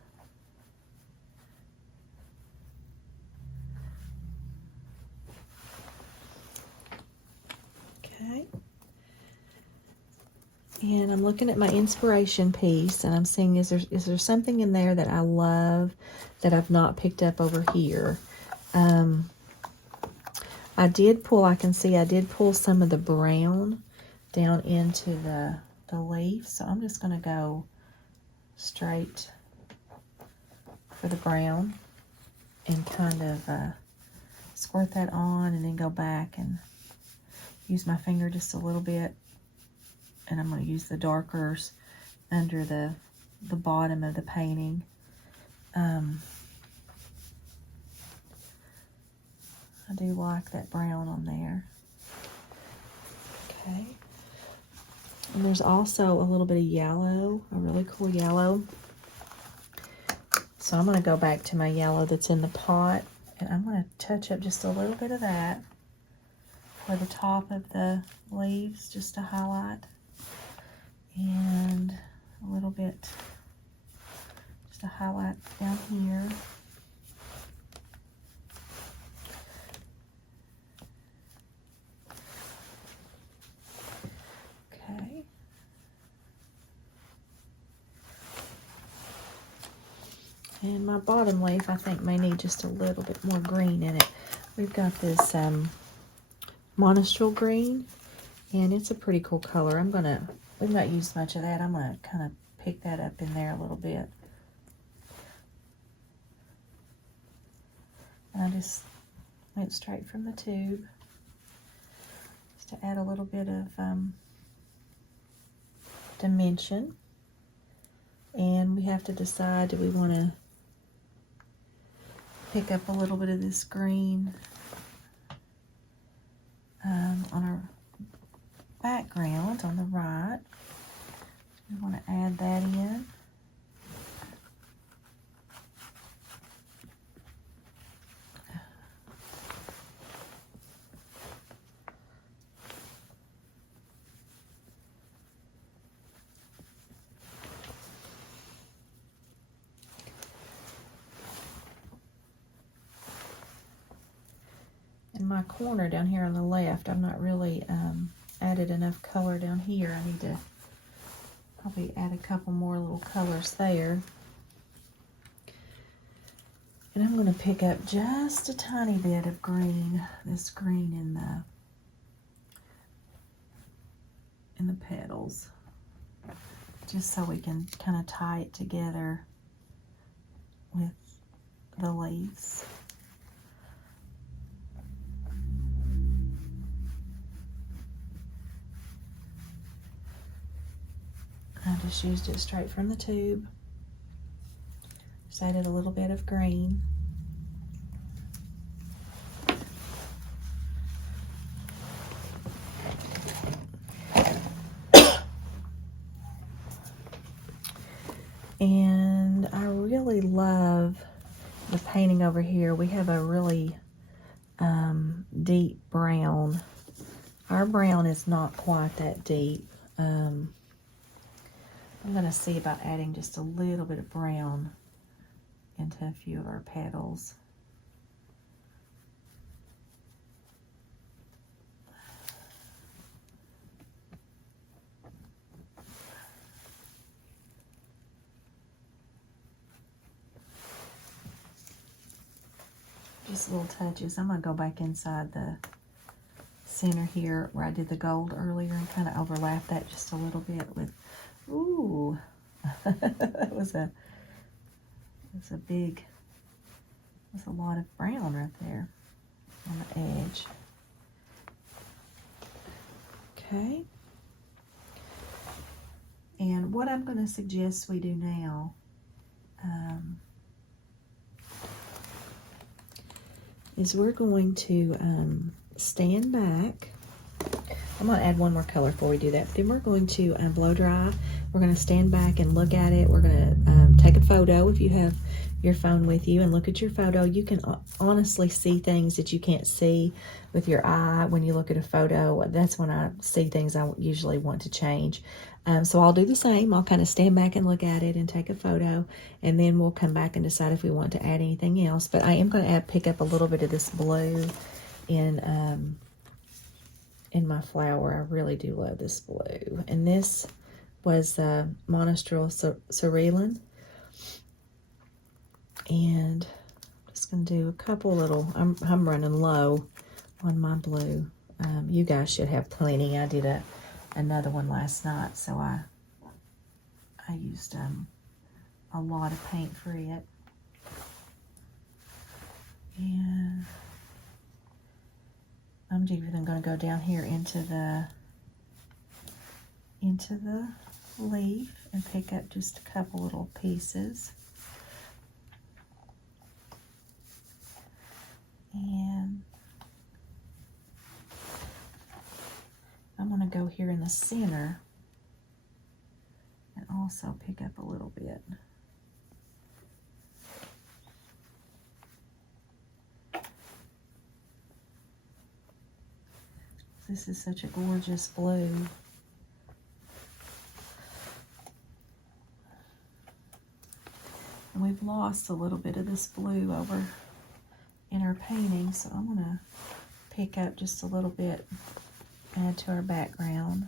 Okay. And I'm looking at my inspiration piece, and I'm seeing, is there something in there that I love that I've not picked up over here? I did pull some of the brown down into the leaf, so I'm just going to go straight for the brown and kind of squirt that on, and then go back and use my finger just a little bit, and I'm going to use the darkers under the bottom of the painting. I do like that brown on there. Okay. And there's also a little bit of yellow, a really cool yellow. So I'm going to go back to my yellow that's in the pot, and I'm going to touch up just a little bit of that for the top of the leaves, just to highlight. And a little bit just to highlight down here. And my bottom leaf, I think, may need just a little bit more green in it. We've got this monostral green, and it's a pretty cool color. We've not used much of that. I'm gonna kind of pick that up in there a little bit. And I just went straight from the tube, just to add a little bit of dimension. And we have to decide, do we want to pick up a little bit of this green on our background on the right. We want to add that in. In my corner down here on the left, I've not really added enough color down here. I need to probably add a couple more little colors there. And I'm going to pick up just a tiny bit of green, this green in the petals, just so we can kind of tie it together with the leaves. I just used it straight from the tube. Just added a little bit of green. And I really love the painting over here. We have a really deep brown. Our brown is not quite that deep. I'm going to see about adding just a little bit of brown into a few of our petals. Just little touches. I'm going to go back inside the center here where I did the gold earlier and kind of overlap that just a little bit with, ooh, that was a lot of brown right there on the edge. Okay. And what I'm going to suggest we do now, is we're going to stand back. I'm going to add one more color before we do that. Then we're going to blow dry. We're going to stand back and look at it. We're going to take a photo if you have your phone with you and look at your photo. You can honestly see things that you can't see with your eye when you look at a photo. That's when I see things I usually want to change. So I'll do the same. I'll kind of stand back and look at it and take a photo, and then we'll come back and decide if we want to add anything else. But I am going to pick up a little bit of this blue in my flower. I really do love this blue. And this was Monostral Cerulean. And I'm just going to do a couple little, I'm running low on my blue. You guys should have plenty. I did another one last night, so I used a lot of paint for it. And I'm even going to go down here into the leaf and pick up just a couple little pieces. And I'm going to go here in the center and also pick up a little bit. This is such a gorgeous blue. And we've lost a little bit of this blue over in our painting, so I'm going to pick up just a little bit, add to our background.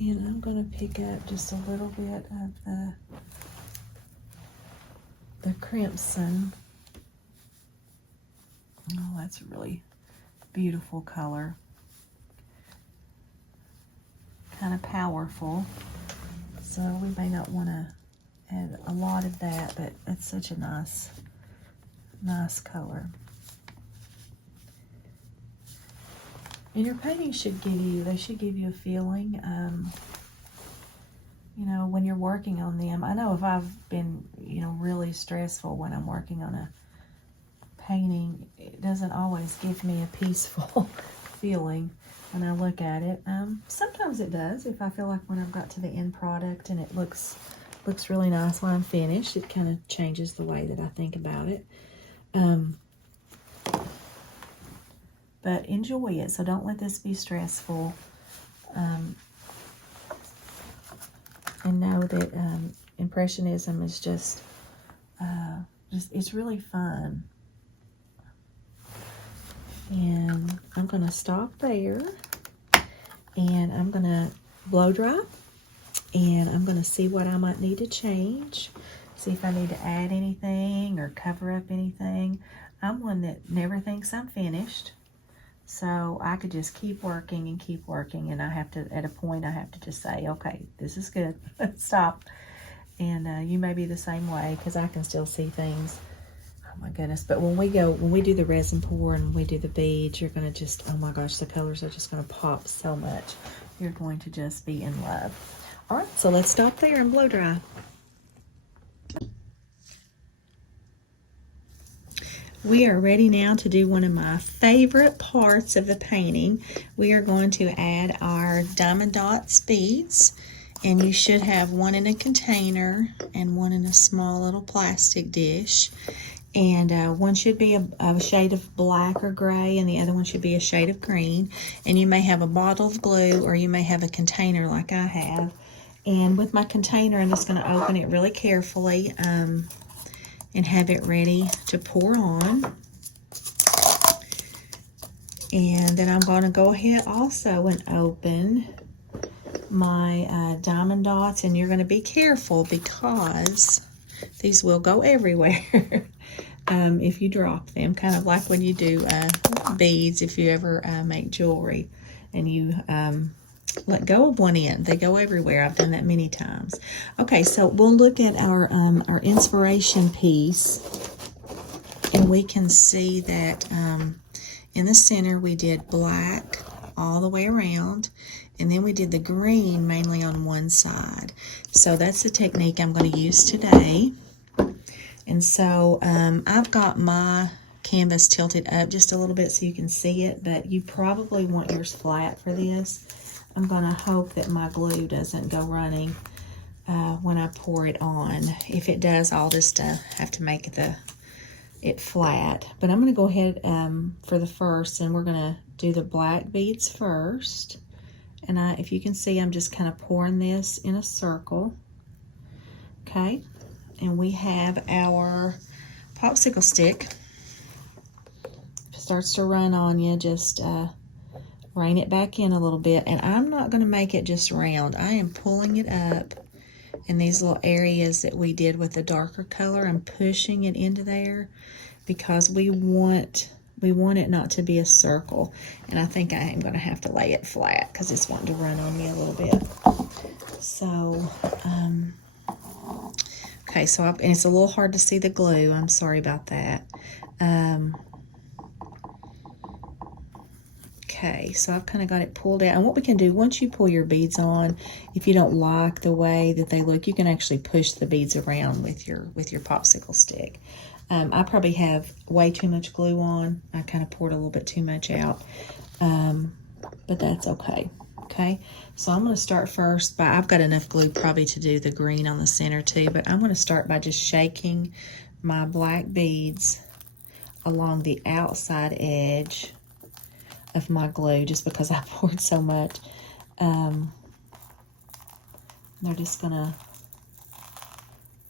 And I'm going to pick up just a little bit of the crimson. Oh, that's a really beautiful color. Kind of powerful. So we may not want to add a lot of that, but it's such a nice color. And your paintings should give you a feeling, you know, when you're working on them. I know if I've been, you know, really stressful when I'm working on a painting, it doesn't always give me a peaceful feeling when I look at it. Sometimes it does. If I feel like when I've got to the end product and it looks really nice when I'm finished, it kind of changes the way that I think about it. But enjoy it, so don't let this be stressful. And know that Impressionism is just it's really fun. And I'm going to stop there, and I'm going to blow dry, and I'm going to see what I might need to change, see if I need to add anything or cover up anything. I'm one that never thinks I'm finished, so I could just keep working, and I have to, at a point, I have to just say, okay, this is good, stop. And you may be the same way, because I can still see things. Oh my goodness. But when we do the resin pour and we do the beads, you're going to just, oh my gosh, the colors are just going to pop so much. You're going to just be in love. All right, so let's stop there and blow dry. We are ready now to do one of my favorite parts of the painting. We are going to add our Diamond Dotz beads. And you should have one in a container and one in a small little plastic dish. And one should be a shade of black or gray, and the other one should be a shade of green. And you may have a bottle of glue, or you may have a container like I have. And with my container, I'm just going to open it really carefully and have it ready to pour on. And then I'm going to go ahead also and open my Diamond Dotz, and you're going to be careful because these will go everywhere if you drop them, kind of like when you do beads. If you ever make jewelry and you let go of one end, they go everywhere. I've done that many times. Okay, so we'll look at our inspiration piece, and we can see that in the center we did black all the way around, and then we did the green mainly on one side. So that's the technique I'm going to use today. And so I've got my canvas tilted up just a little bit so you can see it, but you probably want yours flat for this. I'm going to hope that my glue doesn't go running when I pour it on. If it does, I'll just have to make it flat. But I'm going to go ahead for the first, and we're going to do the black beads first. And if you can see, I'm just kind of pouring this in a circle. Okay, and we have our popsicle stick. If it starts to run on you, just rein it back in a little bit. And I'm not going to make it just round. I am pulling it up in these little areas that we did with the darker color. I'm pushing it into there because we want it not to be a circle. And I think I am going to have to lay it flat because it's wanting to run on me a little bit. So, okay, so and it's a little hard to see the glue. I'm sorry about that. Okay, so I've kind of got it pulled out. And what we can do, once you pull your beads on, if you don't like the way that they look, you can actually push the beads around with your popsicle stick. I probably have way too much glue on. I kind of poured a little bit too much out, but that's okay. Okay, so I'm going to start first by, I've got enough glue probably to do the green on the center too, but I'm going to start by just shaking my black beads along the outside edge of my glue, just because I poured so much. They're just going to,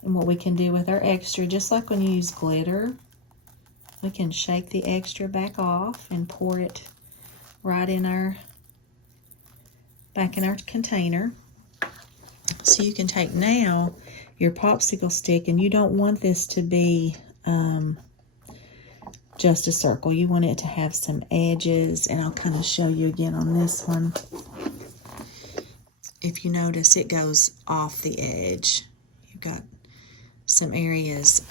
and what we can do with our extra, just like when you use glitter, we can shake the extra back off and pour it right in our back in our container. So you can take now your popsicle stick, and you don't want this to be just a circle. You want it to have some edges, and I'll kind of show you again on this one. If you notice, it goes off the edge. You've got some areas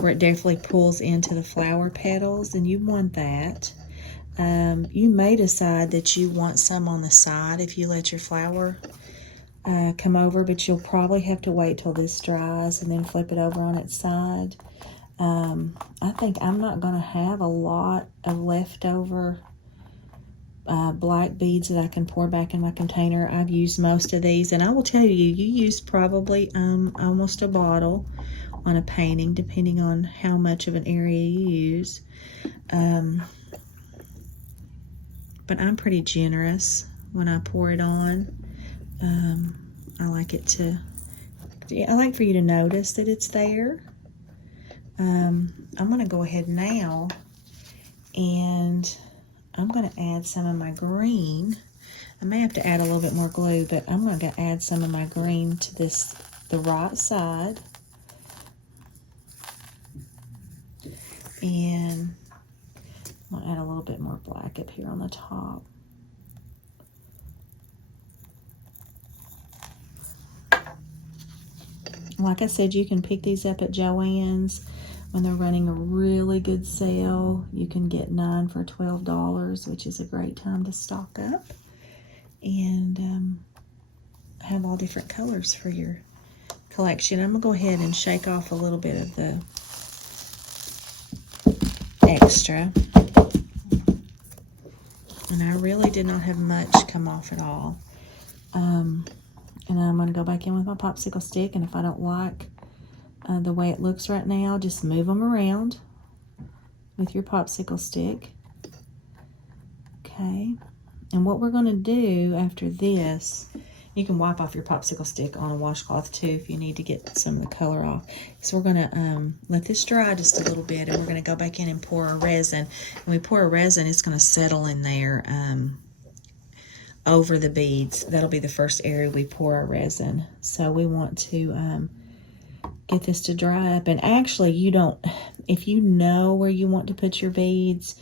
where it definitely pulls into the flower petals, and you want that. You may decide that you want some on the side if you let your flower come over, but you'll probably have to wait till this dries and then flip it over on its side. I think I'm not going to have a lot of leftover black beads that I can pour back in my container. I've used most of these, and I will tell you, you use probably almost a bottle on a painting, depending on how much of an area you use. But I'm pretty generous when I pour it on. I like for you to notice that it's there. I'm going to go ahead now, and I'm going to add some of my green. I may have to add a little bit more glue, but I'm going to add some of my green to the right side. And I'm going to add a little bit more black up here on the top. Like I said, you can pick these up at Joann's when they're running a really good sale. You can get 9 for $12, which is a great time to stock up and have all different colors for your collection. I'm going to go ahead and shake off a little bit of the extra. And I really did not have much come off at all. And I'm going to go back in with my popsicle stick, and if I don't like the way it looks right now, just move them around with your popsicle stick. Okay. And what we're going to do after this, you can wipe off your popsicle stick on a washcloth too if you need to get some of the color off. So we're going to let this dry just a little bit, and we're going to go back in and pour our resin. When we pour our resin, it's going to settle in there over the beads. That'll be the first area we pour our resin. So we want to get this to dry up. And actually, if you know where you want to put your beads,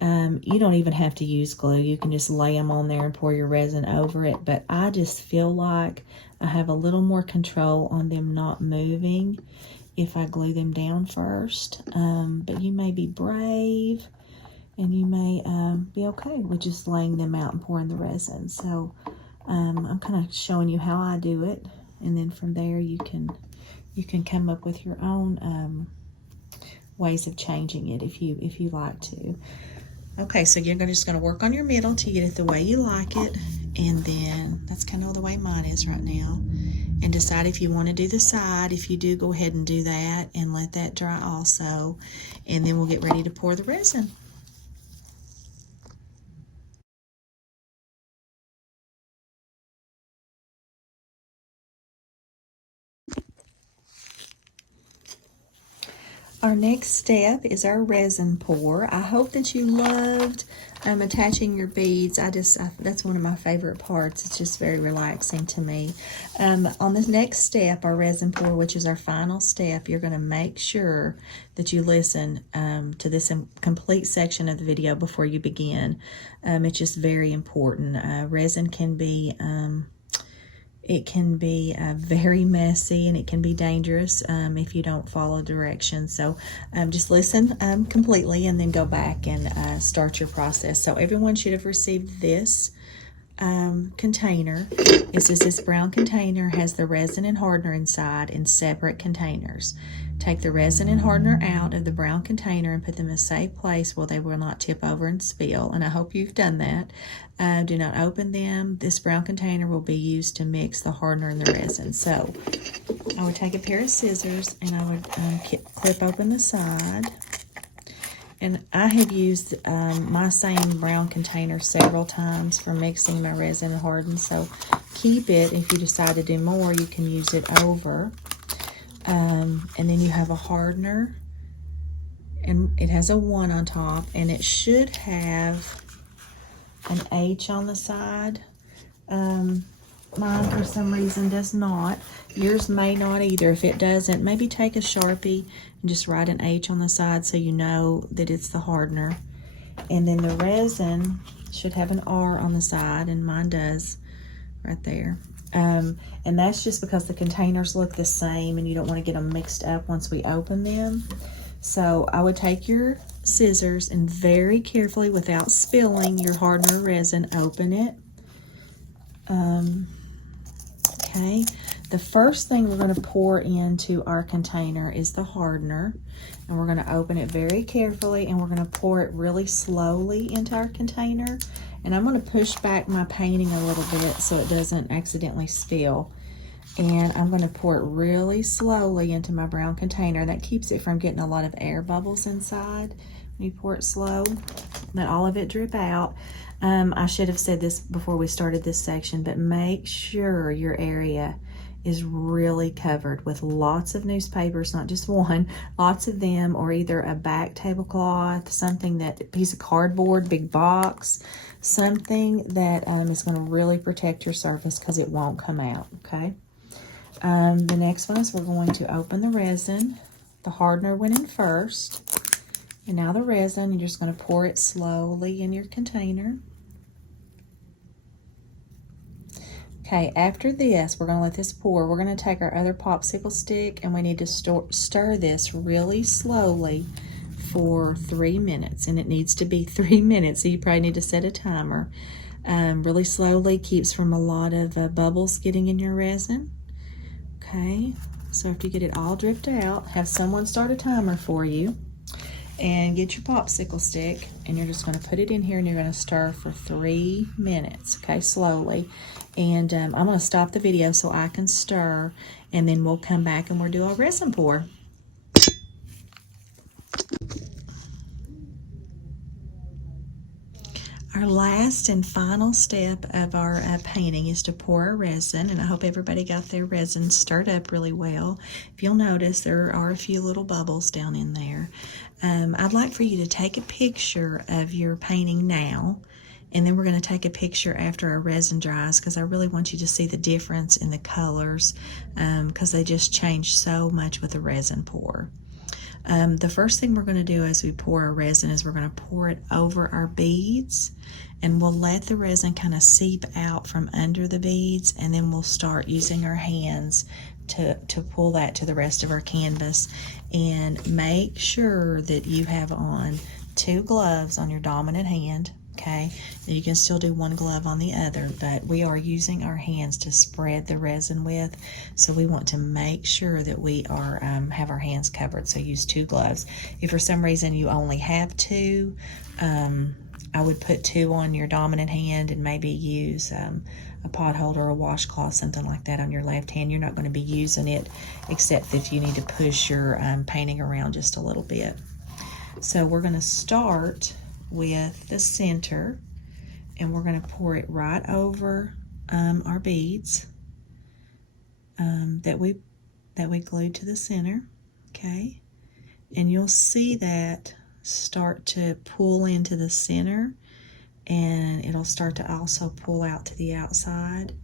you don't even have to use glue. You can just lay them on there and pour your resin over it. But I just feel like I have a little more control on them not moving if I glue them down first. But you may be brave, and you may be okay with just laying them out and pouring the resin. So I'm kind of showing you how I do it, and then from there you can come up with your own ways of changing it if you like to. Okay, so you're just going to work on your middle to get it the way you like it, and then that's kind of the way mine is right now. And decide if you want to do the side. If you do, go ahead and do that and let that dry also, and then we'll get ready to pour the resin. Our next step is our resin pour. I hope that you loved attaching your beads. That's one of my favorite parts. It's just very relaxing to me. On this next step, our resin pour, which is our final step, you're going to make sure that you listen to this complete section of the video before you begin. It's just very important. Resin can be very messy, and it can be dangerous if you don't follow directions. So just listen completely, and then go back and start your process. So everyone should have received this container. It's just this brown container, has the resin and hardener inside in separate containers. Take the resin and hardener out of the brown container and put them in a safe place where they will not tip over and spill, and I hope you've done that. Do not open them. This brown container will be used to mix the hardener and the resin. So I would take a pair of scissors, and I would clip open the side. And I have used my same brown container several times for mixing my resin and harden, so keep it. If you decide to do more, you can use it over. And then you have a hardener, and it has a 1 on top, and it should have an H on the side. Mine, for some reason, does not. Yours may not either. If it doesn't, maybe take a Sharpie and just write an H on the side so you know that it's the hardener. And then the resin should have an R on the side, and mine does right there. And that's just because the containers look the same and you don't want to get them mixed up once we open them. So I would take your scissors and very carefully, without spilling your hardener resin, open it. Okay, the first thing we're going to pour into our container is the hardener, and we're going to open it very carefully, and we're going to pour it really slowly into our container. And I'm going to push back my painting a little bit so it doesn't accidentally spill. And I'm going to pour it really slowly into my brown container. That keeps it from getting a lot of air bubbles inside. When you pour it slow, let all of it drip out. I should have said this before we started this section, but make sure your area is really covered with lots of newspapers, not just one, lots of them, or either a back tablecloth, something that, a piece of cardboard, big box, something that is going to really protect your surface because it won't come out, okay? The next one is we're going to open the resin. The hardener went in first. And now the resin, you're just going to pour it slowly in your container. Okay, after this, we're going to let this pour. We're going to take our other popsicle stick and we need to stir this really slowly for 3 minutes. And it needs to be 3 minutes, so you probably need to set a timer. Really slowly, keeps from a lot of bubbles getting in your resin. Okay, so after you get it all dripped out, have someone start a timer for you. And get your popsicle stick, and you're just going to put it in here, and you're going to stir for 3 minutes, okay, slowly. And I'm going to stop the video so I can stir, and then we'll come back and we'll do our resin pour. Our last and final step of our painting is to pour our resin, and I hope everybody got their resin stirred up really well. If you'll notice, there are a few little bubbles down in there. I'd like for you to take a picture of your painting now, and then we're going to take a picture after our resin dries, because I really want you to see the difference in the colors, because they just change so much with the resin pour. The first thing we're going to do as we pour our resin is we're going to pour it over our beads, and we'll let the resin kind of seep out from under the beads, and then we'll start using our hands to pull that to the rest of our canvas. And make sure that you have on 2 gloves on your dominant hand, okay? You can still do 1 glove on the other, but we are using our hands to spread the resin with, so we want to make sure that we are have our hands covered, so use 2 gloves. If for some reason you only have 2, I would put 2 on your dominant hand and maybe use a pot holder or a washcloth, something like that on your left hand. You're not going to be using it except if you need to push your painting around just a little bit. So we're going to start with the center, and we're going to pour it right over our beads that we glued to the center, okay? And you'll see that start to pull into the center, and it'll start to also pull out to the outside.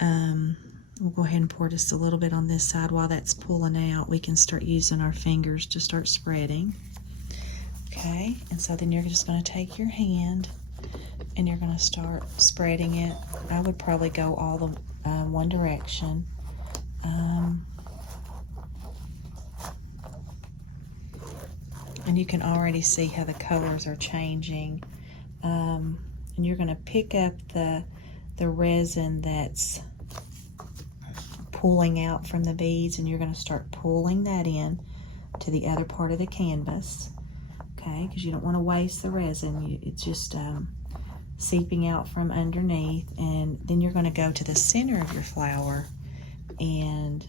We'll go ahead and pour just a little bit on this side. While that's pulling out, we can start using our fingers to start spreading. Okay, and so then you're just going to take your hand and you're going to start spreading it. I would probably go all the one direction. And you can already see how the colors are changing. And you're going to pick up the resin that's pulling out from the beads, and you're going to start pulling that in to the other part of the canvas, okay? Because you don't want to waste the resin. It's just seeping out from underneath. And then you're going to go to the center of your flower, and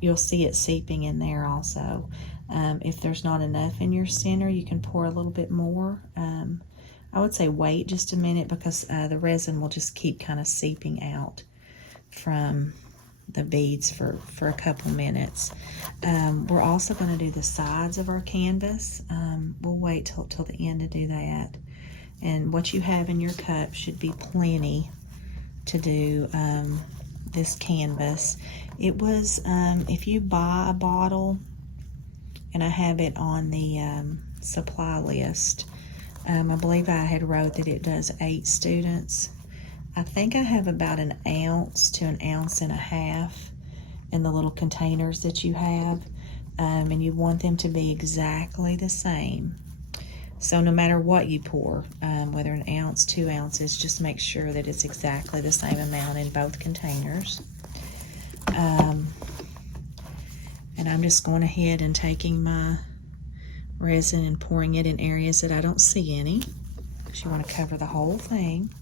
you'll see it seeping in there also. If there's not enough in your center, you can pour a little bit more. I would say wait just a minute, because the resin will just keep kind of seeping out from the beads for a couple minutes. We're also going to do the sides of our canvas. We'll wait till the end to do that. And what you have in your cup should be plenty to do this canvas. It was, if you buy a bottle, and I have it on the supply list, I believe I had wrote that it does 8 students. I think I have about 1 ounce to 1.5 ounces in the little containers that you have, and you want them to be exactly the same. So no matter what you pour, whether 1 ounce, 2 ounces, just make sure that it's exactly the same amount in both containers. And I'm just going ahead and taking my resin and pouring it in areas that I don't see any, because you want to cover the whole thing.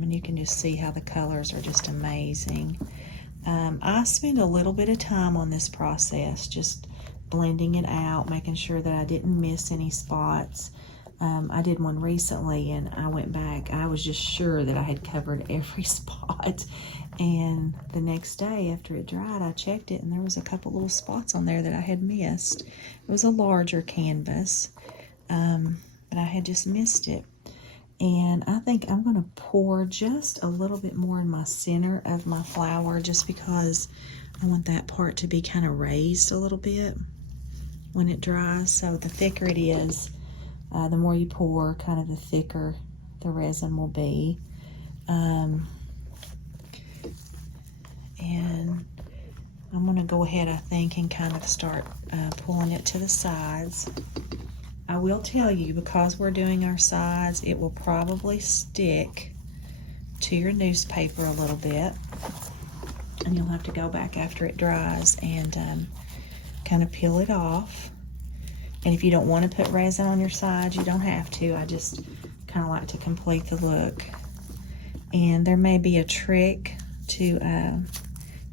And you can just see how the colors are just amazing. I spend a little bit of time on this process, just blending it out, making sure that I didn't miss any spots. I did one recently and I went back. I was just sure that I had covered every spot. And the next day after it dried, I checked it and there was a couple little spots on there that I had missed. It was a larger canvas, but I had just missed it. And I think I'm going to pour just a little bit more in my center of my flower, just because I want that part to be kind of raised a little bit when it dries. So the thicker it is, the more you pour, kind of the thicker the resin will be. And I'm going to go ahead, I think, and kind of start pulling it to the sides. I will tell you, because we're doing our sides, it will probably stick to your newspaper a little bit, and you'll have to go back after it dries and kind of peel it off. And if you don't want to put resin on your sides, you don't have to. I just kind of like to complete the look. And there may be a trick to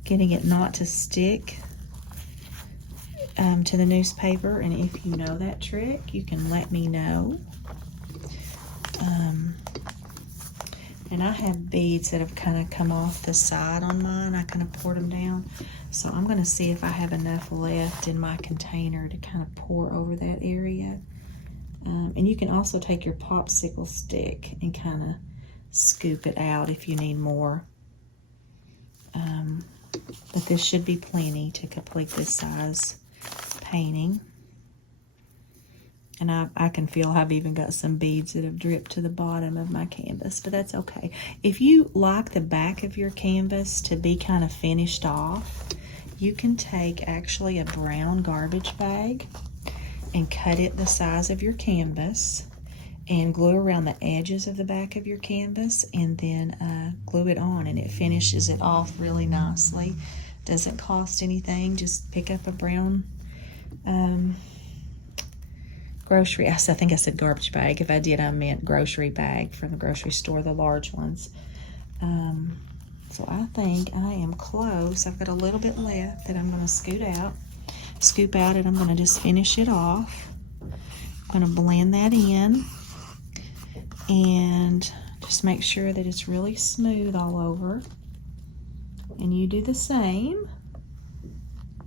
getting it not to stick to the newspaper, and if you know that trick, you can let me know. And I have beads that have kind of come off the side on mine. I kind of poured them down, so I'm going to see if I have enough left in my container to kind of pour over that area. And you can also take your popsicle stick and kind of scoop it out if you need more. But this should be plenty to complete this size painting. And I can feel I've even got some beads that have dripped to the bottom of my canvas, but that's okay. If you like the back of your canvas to be kind of finished off, you can take actually a brown garbage bag and cut it the size of your canvas and glue around the edges of the back of your canvas, and then glue it on, and it finishes it off really nicely. Doesn't cost anything. Just pick up a brown grocery, I think I said garbage bag. If I did, I meant grocery bag from the grocery store, the large ones. So I think I am close. I've got a little bit left that I'm going to scoop out, and I'm going to just finish it off. I'm going to blend that in and just make sure that it's really smooth all over. And you do the same.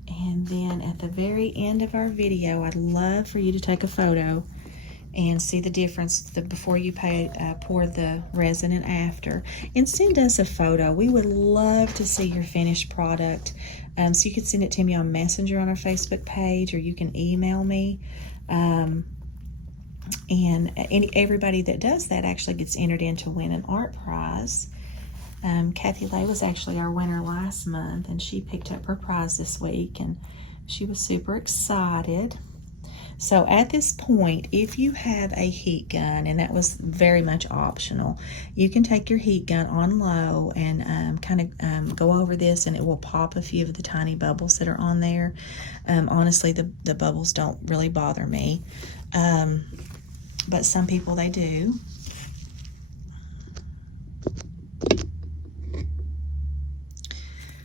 And then at the very end of our video, I'd love for you to take a photo and see the difference before you pour the resin and after. And send us a photo. We would love to see your finished product. So you can send it to me on Messenger on our Facebook page, or you can email me. And everybody that does that actually gets entered in to win an art prize. Kathy Lay was actually our winner last month, and she picked up her prize this week, and she was super excited. So at this point, if you have a heat gun, and that was very much optional, you can take your heat gun on low and kind of go over this, and it will pop a few of the tiny bubbles that are on there. Honestly, the bubbles don't really bother me, but some people, they do.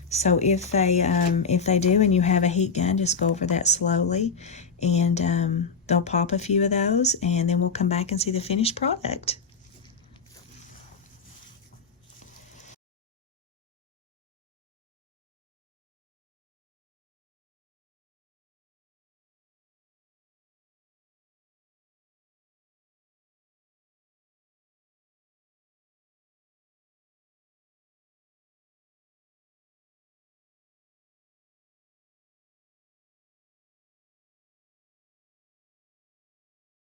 So if they do and you have a heat gun, just go over that slowly, and they'll pop a few of those, and then we'll come back and see the finished product.